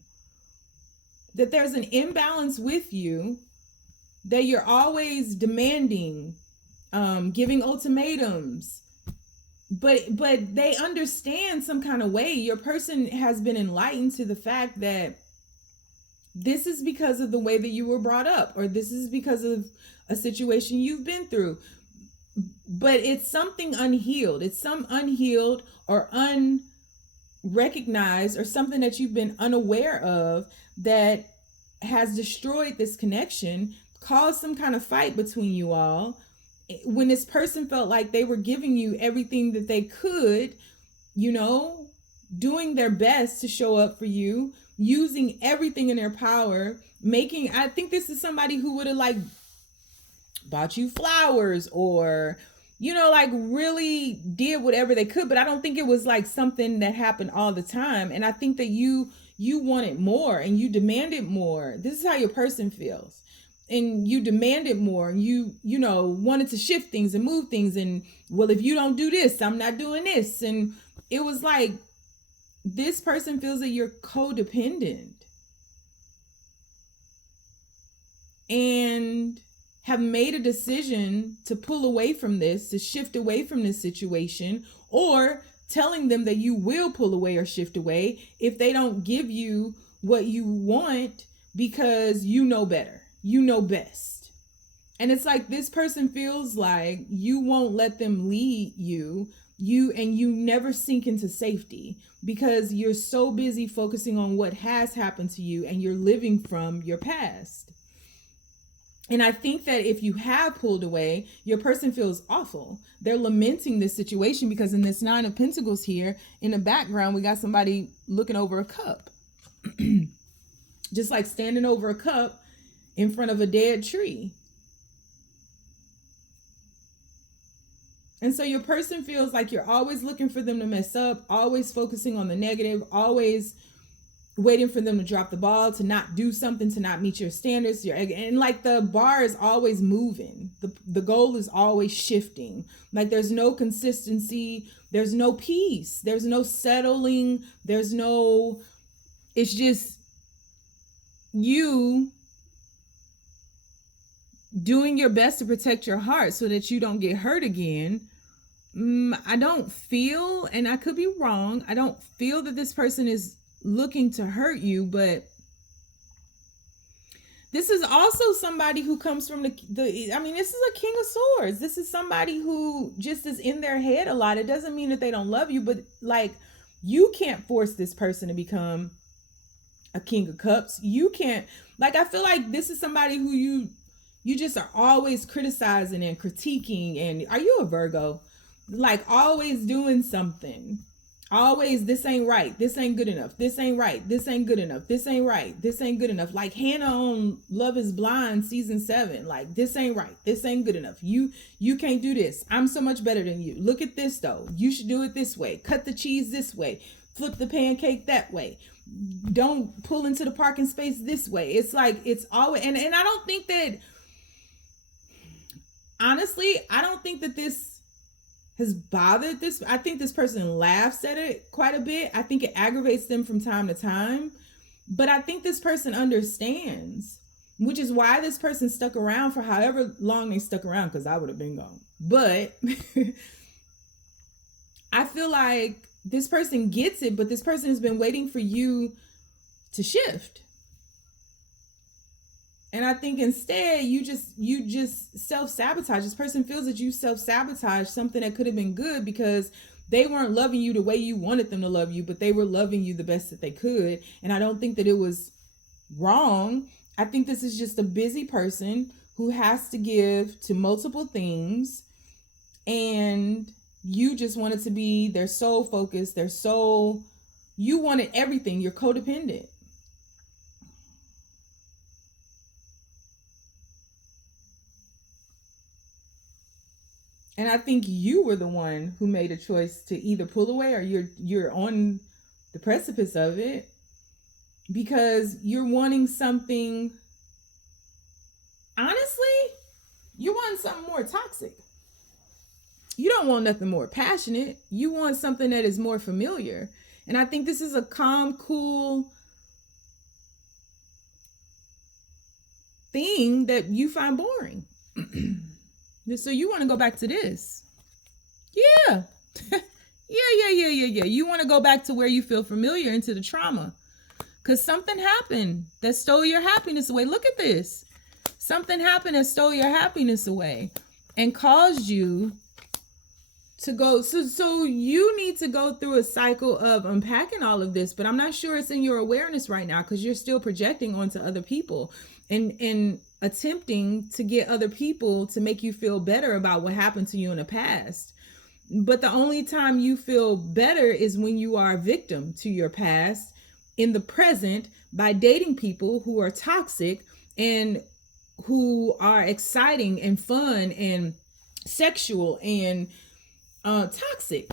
That there's an imbalance with you, that you're always demanding, giving ultimatums, but they understand some kind of way. Your person has been enlightened to the fact that this is because of the way that you were brought up, or this is because of a situation you've been through. But it's something unhealed. It's some unhealed or unrecognized or something that you've been unaware of that has destroyed this connection, caused some kind of fight between you all. When this person felt like they were giving you everything that they could, you know, doing their best to show up for you, using everything in their power, I think this is somebody who would have like bought you flowers or, you know, like really did whatever they could. But I don't think it was like something that happened all the time. And I think that you wanted more and you demanded more. This is how your person feels. And you demanded more, and you know, wanted to shift things and move things. And well, if you don't do this, I'm not doing this. And it was like, this person feels that you're codependent and have made a decision to pull away from this, to shift away from this situation, or telling them that you will pull away or shift away if they don't give you what you want because you know better. You know best. And it's like this person feels like you won't let them lead you. You never sink into safety because you're so busy focusing on what has happened to you and you're living from your past. And I think that if you have pulled away, your person feels awful. They're lamenting this situation because in this 9 of Pentacles here, in the background, we got somebody looking over a cup. Just like standing over a cup in front of a dead tree. And so your person feels like you're always looking for them to mess up, always focusing on the negative, always waiting for them to drop the ball, to not do something, to not meet your standards. And like the bar is always moving. The goal is always shifting. Like there's no consistency. There's no peace. There's no settling. It's just you doing your best to protect your heart so that you don't get hurt again. I don't feel, and I could be wrong, I don't feel that this person is looking to hurt you, but this is also somebody who comes from this is a King of Swords. This is somebody who just is in their head a lot. It doesn't mean that they don't love you, but like you can't force this person to become a King of Cups. You can't, like, I feel like this is somebody who you just are always criticizing and critiquing. And are you a Virgo? Like always doing something. Always, this ain't right. This ain't good enough. This ain't right. This ain't good enough. This ain't right. This ain't good enough. Like Hannah on Love is Blind season 7. Like, this ain't right. This ain't good enough. You can't do this. I'm so much better than you. Look at this though. You should do it this way. Cut the cheese this way. Flip the pancake that way. Don't pull into the parking space this way. It's like, it's always, and I don't think that, honestly, I don't think that this has bothered this. I think this person laughs at it quite a bit. I think it aggravates them from time to time, but I think this person understands, which is why this person stuck around for however long they stuck around, because I would have been gone. But I feel like this person gets it, but this person has been waiting for you to shift. And I think instead you just self-sabotage. This person feels that you self-sabotage something that could have been good because they weren't loving you the way you wanted them to love you, but they were loving you the best that they could. And I don't think that it was wrong. I think this is just a busy person who has to give to multiple things, and you just wanted to be their sole focus, you wanted everything. You're codependent. And I think you were the one who made a choice to either pull away or you're on the precipice of it because you're wanting something. Honestly, You want something more toxic. You don't want nothing more passionate. You want something that is more familiar. And I think this is a calm, cool thing that you find boring. So you want to go back to this. Yeah. Yeah. You want to go back to where you feel familiar, into the trauma. Because something happened that stole your happiness away. Look at this. Something happened that stole your happiness away and caused you to go. So you need to go through a cycle of unpacking all of this, but I'm not sure it's in your awareness right now because you're still projecting onto other people and attempting to get other people to make you feel better about what happened to you in the past. But the only time you feel better is when you are a victim to your past in the present by dating people who are toxic and who are exciting and fun and sexual and toxic,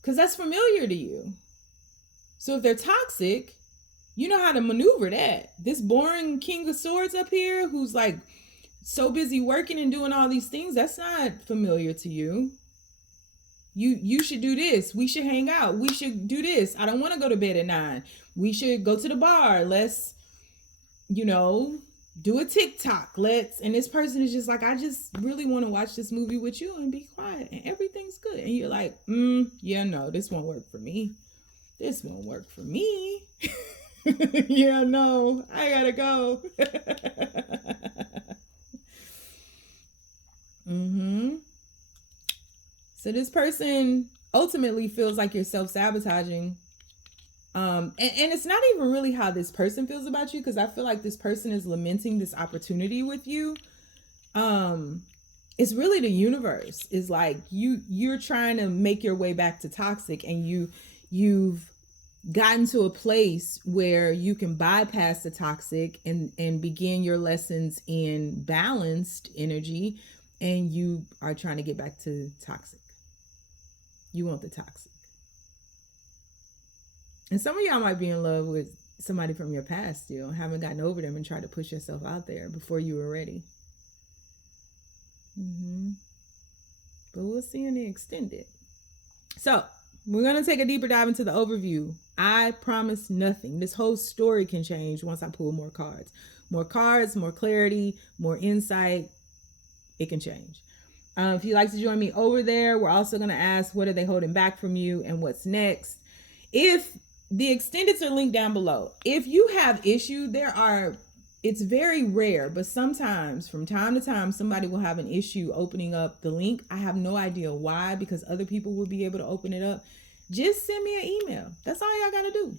because that's familiar to you. So if they're toxic, you know how to maneuver that. This boring King of Swords up here who's like so busy working and doing all these things, that's not familiar to you. You should do this. We should hang out. We should do this. I don't want to go to bed at 9. We should go to the bar. Let's, do a TikTok. And this person is just like, I just really want to watch this movie with you and be quiet and everything's good. And you're like, yeah, no, this won't work for me. This won't work for me. Yeah, no, I gotta go. So this person ultimately feels like you're self-sabotaging. And it's not even really how this person feels about you, because I feel like this person is lamenting this opportunity with you. It's really the universe is like you're trying to make your way back to toxic, and you've gotten to a place where you can bypass the toxic and begin your lessons in balanced energy, and you are trying to get back to toxic. You want the toxic. And some of y'all might be in love with somebody from your past still, haven't gotten over them and tried to push yourself out there before you were ready. But we'll see in the extended. So we're going to take a deeper dive into the overview. I promise nothing. This whole story can change once I pull more cards. More cards, more clarity, more insight. It can change. If you'd like to join me over there, we're also going to ask, what are they holding back from you and what's next? If the extendeds are linked down below. If you have issue, it's very rare, but sometimes from time to time, somebody will have an issue opening up the link. I have no idea why, because other people will be able to open it up. Just send me an email. That's all y'all got to do.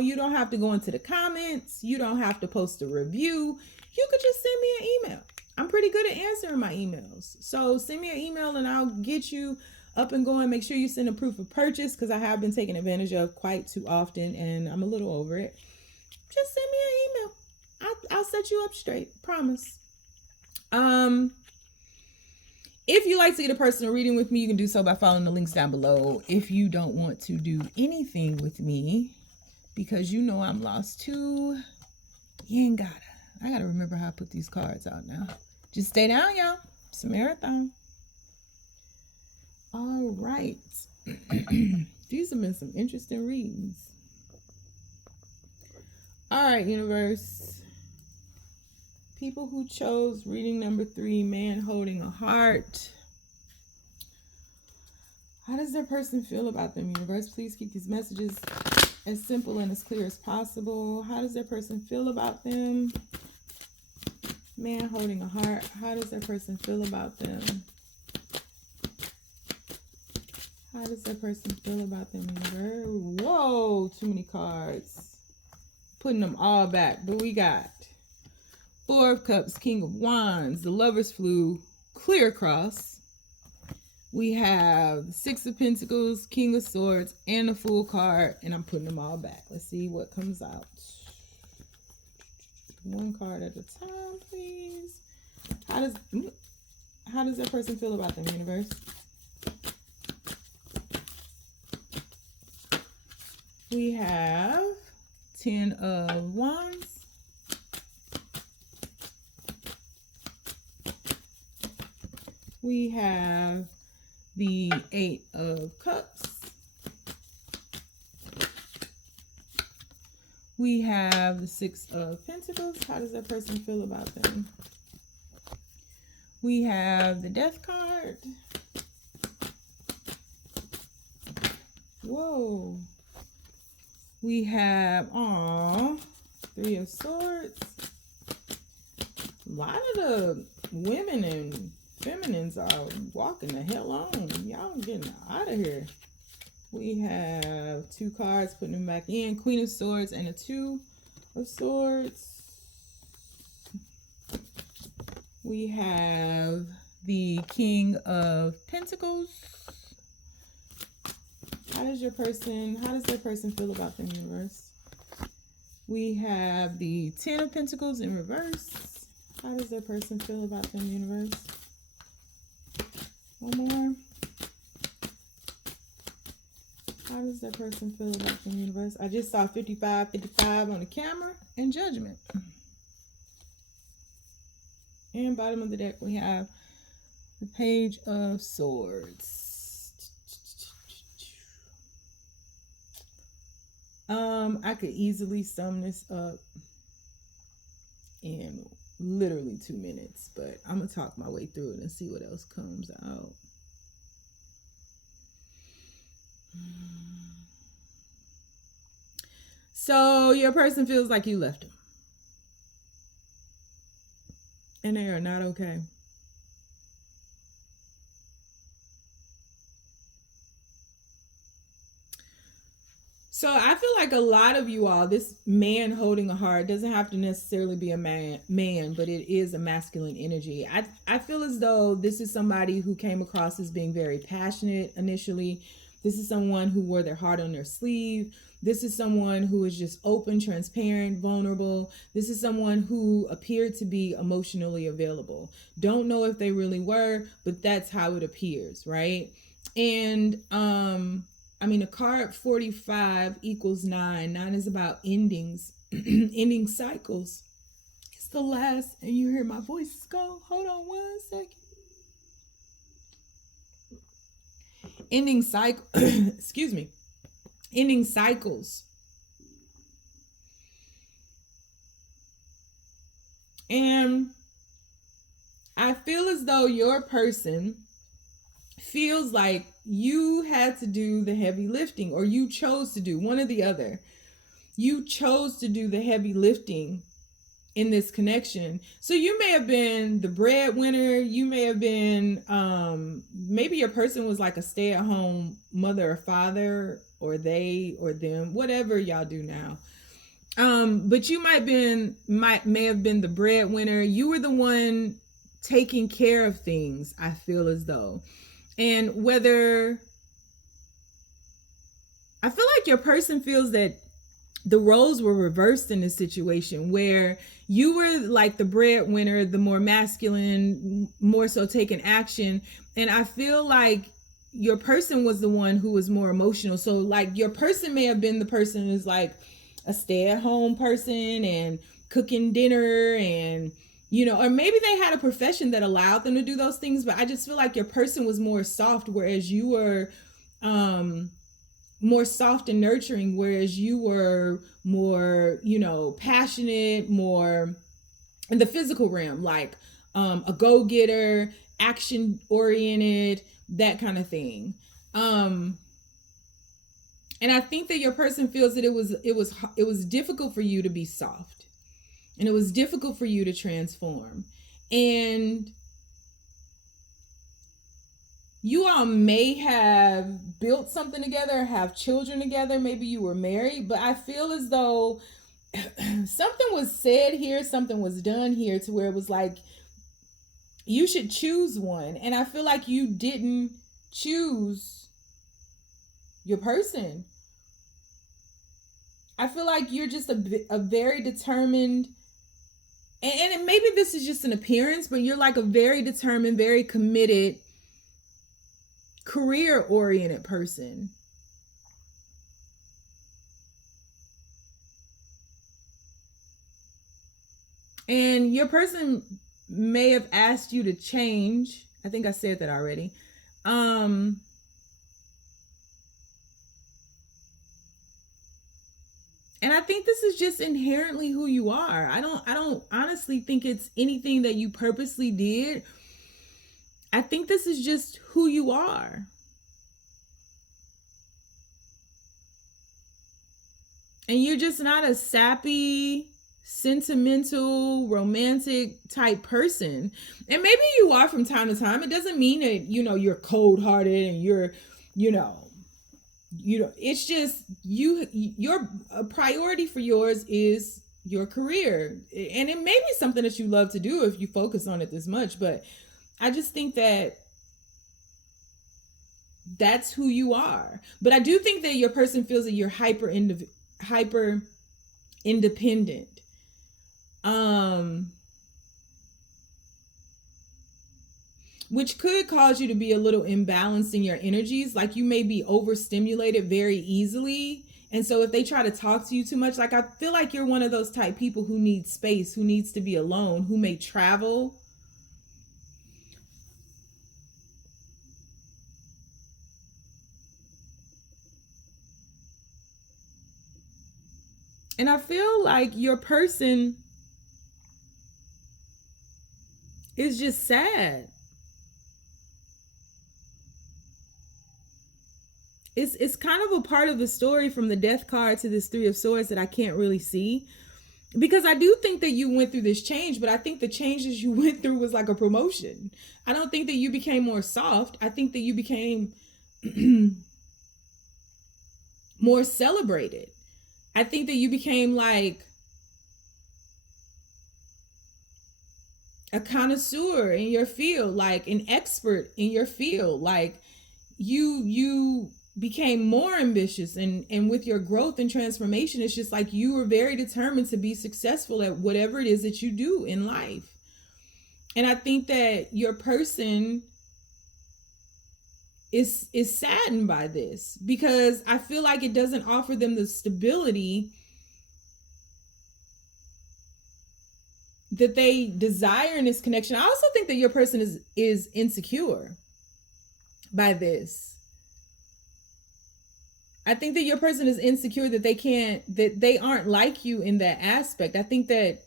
You don't have to go into the comments. You don't have to post a review. You could just send me an email. I'm pretty good at answering my emails. So send me an email and I'll get you up and going. Make sure you send a proof of purchase, because I have been taken advantage of quite too often and I'm a little over it. Just send me an email. I'll set you up straight. Promise. If you like to get a personal reading with me, you can do so by following the links down below. If you don't want to do anything with me because you know I'm lost too, you ain't gotta. I gotta remember how I put these cards out now. Just stay down, y'all. It's a marathon. All right. These have been some interesting readings. All right, universe. People who chose reading number 3, man holding a heart. How does their person feel about them, universe? Please keep these messages as simple and as clear as possible. How does their person feel about them? Man holding a heart. How does their person feel about them? How does that person feel about them? Whoa, too many cards. Putting them all back. But we got 4 of Cups, King of Wands, the Lovers flew clear across. We have the 6 of Pentacles, King of Swords, and the Fool card. And I'm putting them all back. Let's see what comes out. One card at a time, please. How does that person feel about them, universe? We have 10 of Wands, We have the Eight of Cups. We have the Six of Pentacles. How does that person feel about them? We have the Death card. Whoa. We have, Three of Swords. A lot of the women and feminines are walking the hell on. Y'all getting out of here. We have two cards, putting them back in. Queen of Swords and a Two of Swords. We have the King of Pentacles. How does their person feel about the universe? We have the Ten of Pentacles in reverse. How does their person feel about the universe? One more. How does that person feel about the universe? I just saw 55, 55 on the camera, and Judgment. And bottom of the deck, we have the Page of Swords. I could easily sum this up in literally 2 minutes, but I'm gonna talk my way through it and see what else comes out. So your person feels like you left them, and they are not okay. So I feel like a lot of you all, this man holding a heart doesn't have to necessarily be a man, but it is a masculine energy. I feel as though this is somebody who came across as being very passionate initially. This is someone who wore their heart on their sleeve. This is someone who is just open, transparent, vulnerable. This is someone who appeared to be emotionally available. Don't know if they really were, but that's how it appears, right? And a card 45 equals 9. 9 is about endings, ending cycles. It's the last, and you hear my voice go. Hold on 1 second. Ending cycle, excuse me. Ending cycles. And I feel as though your person feels like you had to do the heavy lifting, or you chose to do one or the other. You chose to do the heavy lifting in this connection. So you may have been the breadwinner. You may have been, maybe your person was like a stay-at-home mother or father, or they or them, whatever y'all do now. But you may have been the breadwinner. You were the one taking care of things, I feel as though. And whether, I feel like your person feels that the roles were reversed in this situation, where you were like the breadwinner, the more masculine, more so taking action. And I feel like your person was the one who was more emotional. So like your person may have been the person who's like a stay-at-home person and cooking dinner, and or maybe they had a profession that allowed them to do those things, but I just feel like your person was more soft, whereas you were more soft and nurturing, whereas you were more, passionate, more in the physical realm, like a go-getter, action oriented, that kind of thing. And I think that your person feels that it was difficult for you to be soft, and it was difficult for you to transform. And you all may have built something together, have children together. Maybe you were married, but I feel as though something was said here, something was done here to where it was like, you should choose one. And I feel like you didn't choose your person. I feel like you're just a very determined, and maybe this is just an appearance, but you're like a very determined, very committed, career-oriented person. And your person may have asked you to change I think I said that already. And I think this is just inherently who you are. I don't honestly think it's anything that you purposely did. I think this is just who you are. And you're just not a sappy, sentimental, romantic type person. And maybe you are from time to time. It doesn't mean that, you're cold-hearted and it's just your a priority for yours is your career. And it may be something that you love to do if you focus on it this much, but I just think that that's who you are. But I do think that your person feels that you're hyper independent. Which could cause you to be a little imbalanced in your energies. Like you may be overstimulated very easily. And so if they try to talk to you too much, like I feel like you're one of those type people who needs space, who needs to be alone, who may travel. And I feel like your person is just sad. It's kind of a part of the story from the Death card to this Three of Swords that I can't really see. Because I do think that you went through this change, but I think the changes you went through was like a promotion. I don't think that you became more soft. I think that you became more celebrated. I think that you became like a connoisseur in your field, like an expert in your field. Like you became more ambitious, and with your growth and transformation, it's just like you were very determined to be successful at whatever it is that you do in life. And I think that your person is saddened by this because I feel like it doesn't offer them the stability that they desire in this connection. I also think that your person is insecure by this. I think that your person is insecure that they aren't like you in that aspect. I think that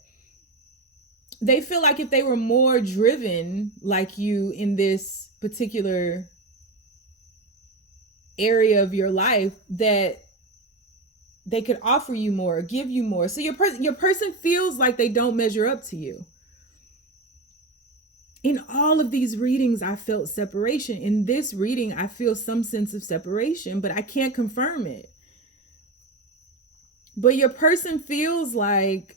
they feel like if they were more driven like you in this particular area of your life, that they could offer you more, give you more. So your person feels like they don't measure up to you. In all of these readings, I felt separation. In this reading, I feel some sense of separation, but I can't confirm it. But your person feels like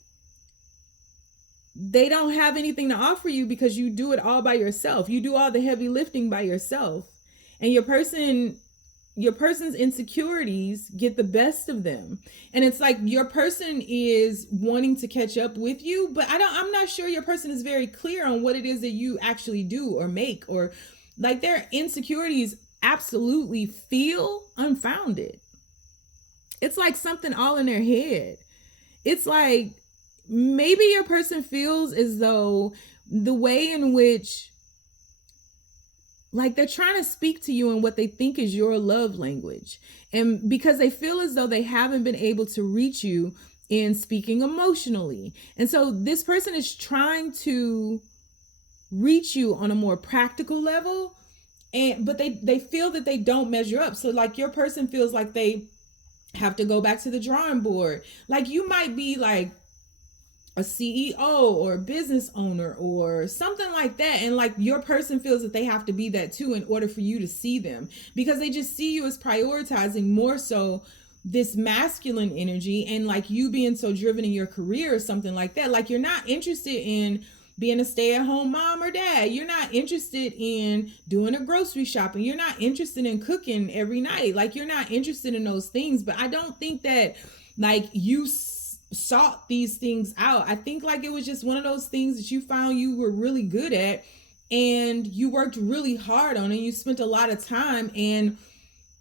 they don't have anything to offer you because you do it all by yourself. You do all the heavy lifting by yourself. And your person's insecurities get the best of them. And it's like your person is wanting to catch up with you, but I'm not sure your person is very clear on what it is that you actually do or make, or like their insecurities absolutely feel unfounded. It's like something all in their head. It's like maybe your person feels as though the way in which, like, they're trying to speak to you in what they think is your love language. And because they feel as though they haven't been able to reach you in speaking emotionally. And so this person is trying to reach you on a more practical level, but they feel that they don't measure up. So like your person feels like they have to go back to the drawing board. Like you might be like a CEO or a business owner or something like that. And like your person feels that they have to be that too in order for you to see them, because they just see you as prioritizing more so this masculine energy, and like you being so driven in your career or something like that. Like you're not interested in being a stay-at-home mom or dad. You're not interested in doing a grocery shopping. You're not interested in cooking every night. Like you're not interested in those things. But I don't think that like you sought these things out. I think like it was just one of those things that you found you were really good at and you worked really hard on, and you spent a lot of time, and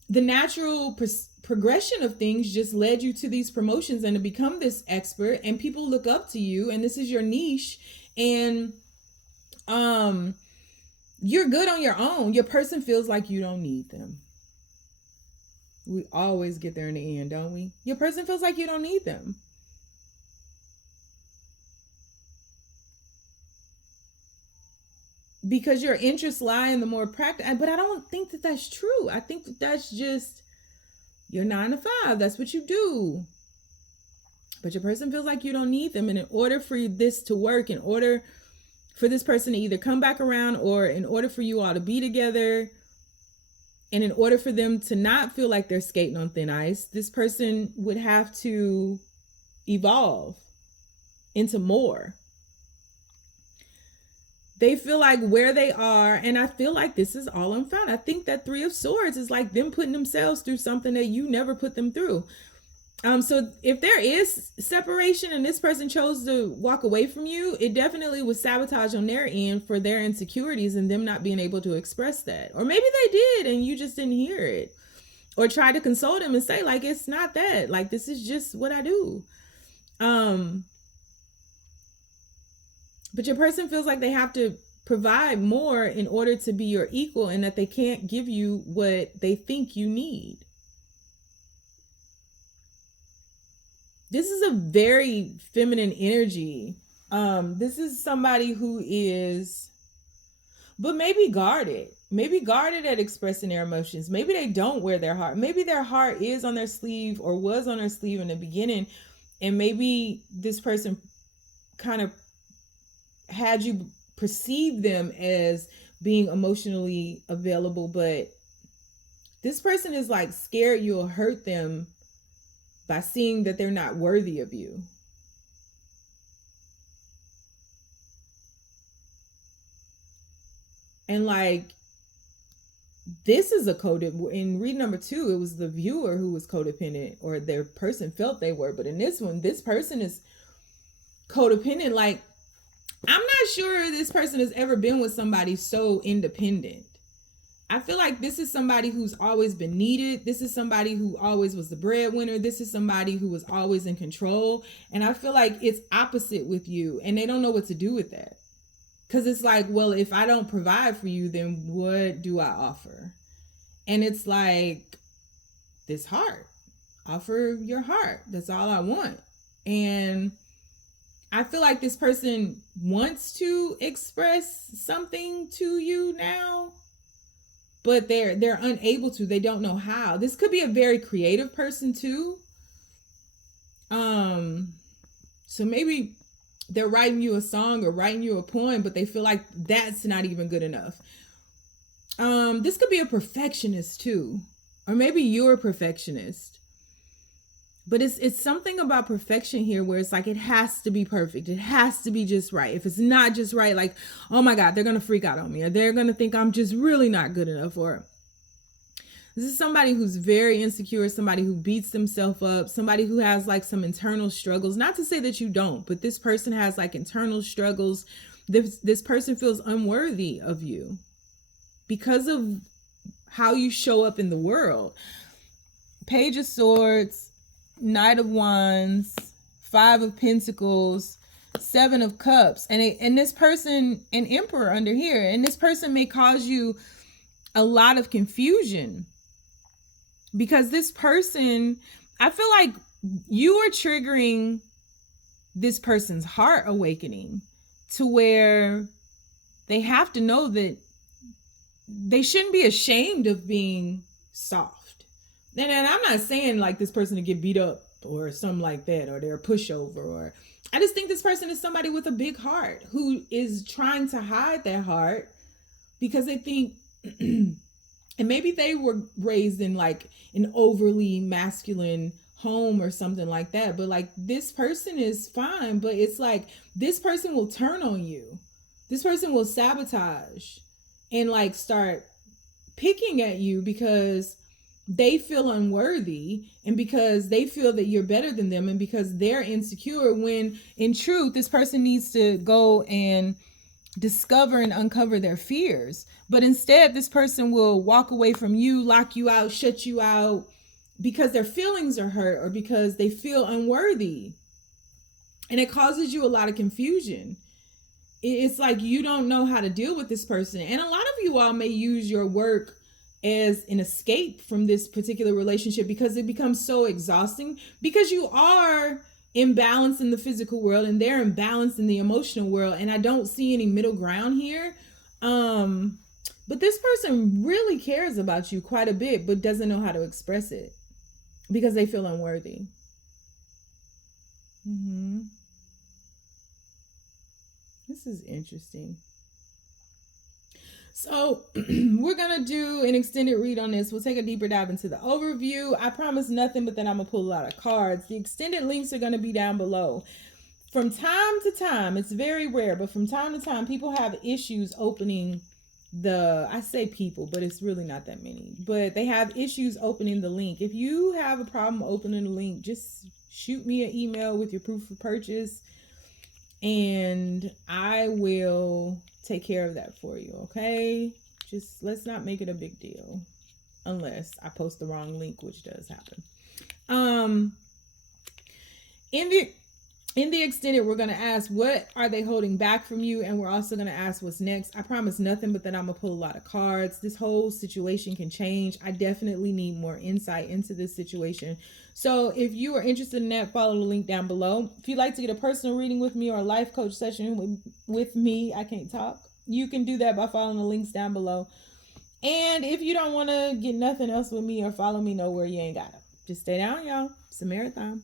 the natural progression of things just led you to these promotions and to become this expert, and people look up to you, and this is your niche. And you're good on your own. Your person feels like you don't need them. We always get there in the end, don't we? Your person feels like you don't need them. Because your interests lie in the more practical. But I don't think that that's true. I think that that's just your 9 to 5. That's what you do. But your person feels like you don't need them. And in order for this to work, in order for this person to either come back around, or in order for you all to be together, and in order for them to not feel like they're skating on thin ice, this person would have to evolve into more. They feel like where they are, and I feel like this is all unfound. I think that 3 of Swords is like them putting themselves through something that you never put them through. So if there is separation and this person chose to walk away from you, it definitely was sabotage on their end for their insecurities and them not being able to express that. Or maybe they did and you just didn't hear it. Or try to console them and say, like, it's not that. Like, this is just what I do. But your person feels like they have to provide more in order to be your equal, and that they can't give you what they think you need. This is a very feminine energy. This is somebody who is, but maybe guarded at expressing their emotions. Maybe they don't wear their heart. Maybe their heart is on their sleeve or was on their sleeve in the beginning. And maybe this person kind of had you perceive them as being emotionally available, but this person is like scared you'll hurt them by seeing that they're not worthy of you. And like, this is a codependent. In read number 2, it was the viewer who was codependent, or their person felt they were. But in this one, this person is codependent. Like, I'm not sure this person has ever been with somebody so independent. I feel like this is somebody who's always been needed. This is somebody who always was the breadwinner. This is somebody who was always in control. And I feel like it's opposite with you, and they don't know what to do with that. Because it's like, well, if I don't provide for you, then what do I offer? And it's like, this heart. Offer your heart. That's all I want. And I feel like this person wants to express something to you now, but they're unable to. They don't know how. This could be a very creative person too. So maybe they're writing you a song or writing you a poem, but they feel like that's not even good enough. This could be a perfectionist too, or maybe you're a perfectionist. But it's something about perfection here where it's like, it has to be perfect. It has to be just right. If it's not just right, like, oh my God, they're going to freak out on me, or they're going to think I'm just really not good enough. Or this is somebody who's very insecure, somebody who beats themselves up, somebody who has like some internal struggles. Not to say that you don't, but this person has like internal struggles. This person feels unworthy of you because of how you show up in the world. Page of Swords, Knight of Wands, 5 of Pentacles, 7 of Cups, and this person, an Emperor under here, and this person may cause you a lot of confusion, because this person, I feel like you are triggering this person's heart awakening to where they have to know that they shouldn't be ashamed of being soft. And I'm not saying like this person to get beat up or something like that, or they're a pushover, or I just think this person is somebody with a big heart who is trying to hide their heart because they think, and maybe they were raised in like an overly masculine home or something like that. But like, this person is fine, but it's like, this person will turn on you. This person will sabotage and like start picking at you because they feel unworthy, and because they feel that you're better than them, and because they're insecure, when in truth, this person needs to go and discover and uncover their fears. But instead, this person will walk away from you, lock you out, shut you out, because their feelings are hurt or because they feel unworthy. And it causes you a lot of confusion. it's like you don't know how to deal with this person. And a lot of you all may use your work as an escape from this particular relationship because it becomes so exhausting, because you are imbalanced in the physical world and they're imbalanced in the emotional world, and I don't see any middle ground here. But this person really cares about you quite a bit, but doesn't know how to express it because they feel unworthy. This is interesting. So we're going to do an extended read on this. We'll take a deeper dive into the overview. I promise nothing, but then I'm going to pull a lot of cards. The extended links are going to be down below. From time to time, it's very rare, but from time to time, people have issues opening I say people, but it's really not that many, but they have issues opening the link. If you have a problem opening the link, just shoot me an email with your proof of purchase and I will take care of that for you. Okay. Just let's not make it a big deal unless I post the wrong link, which does happen. In the extended, we're going to ask, what are they holding back from you? And we're also going to ask what's next. I promise nothing, but then I'm going to pull a lot of cards. This whole situation can change. I definitely need more insight into this situation. So if you are interested in that, follow the link down below. If you'd like to get a personal reading with me or a life coach session with me, I can't talk, you can do that by following the links down below. And if you don't want to get nothing else with me or follow me nowhere, you ain't got to. Just stay down, y'all. It's a marathon.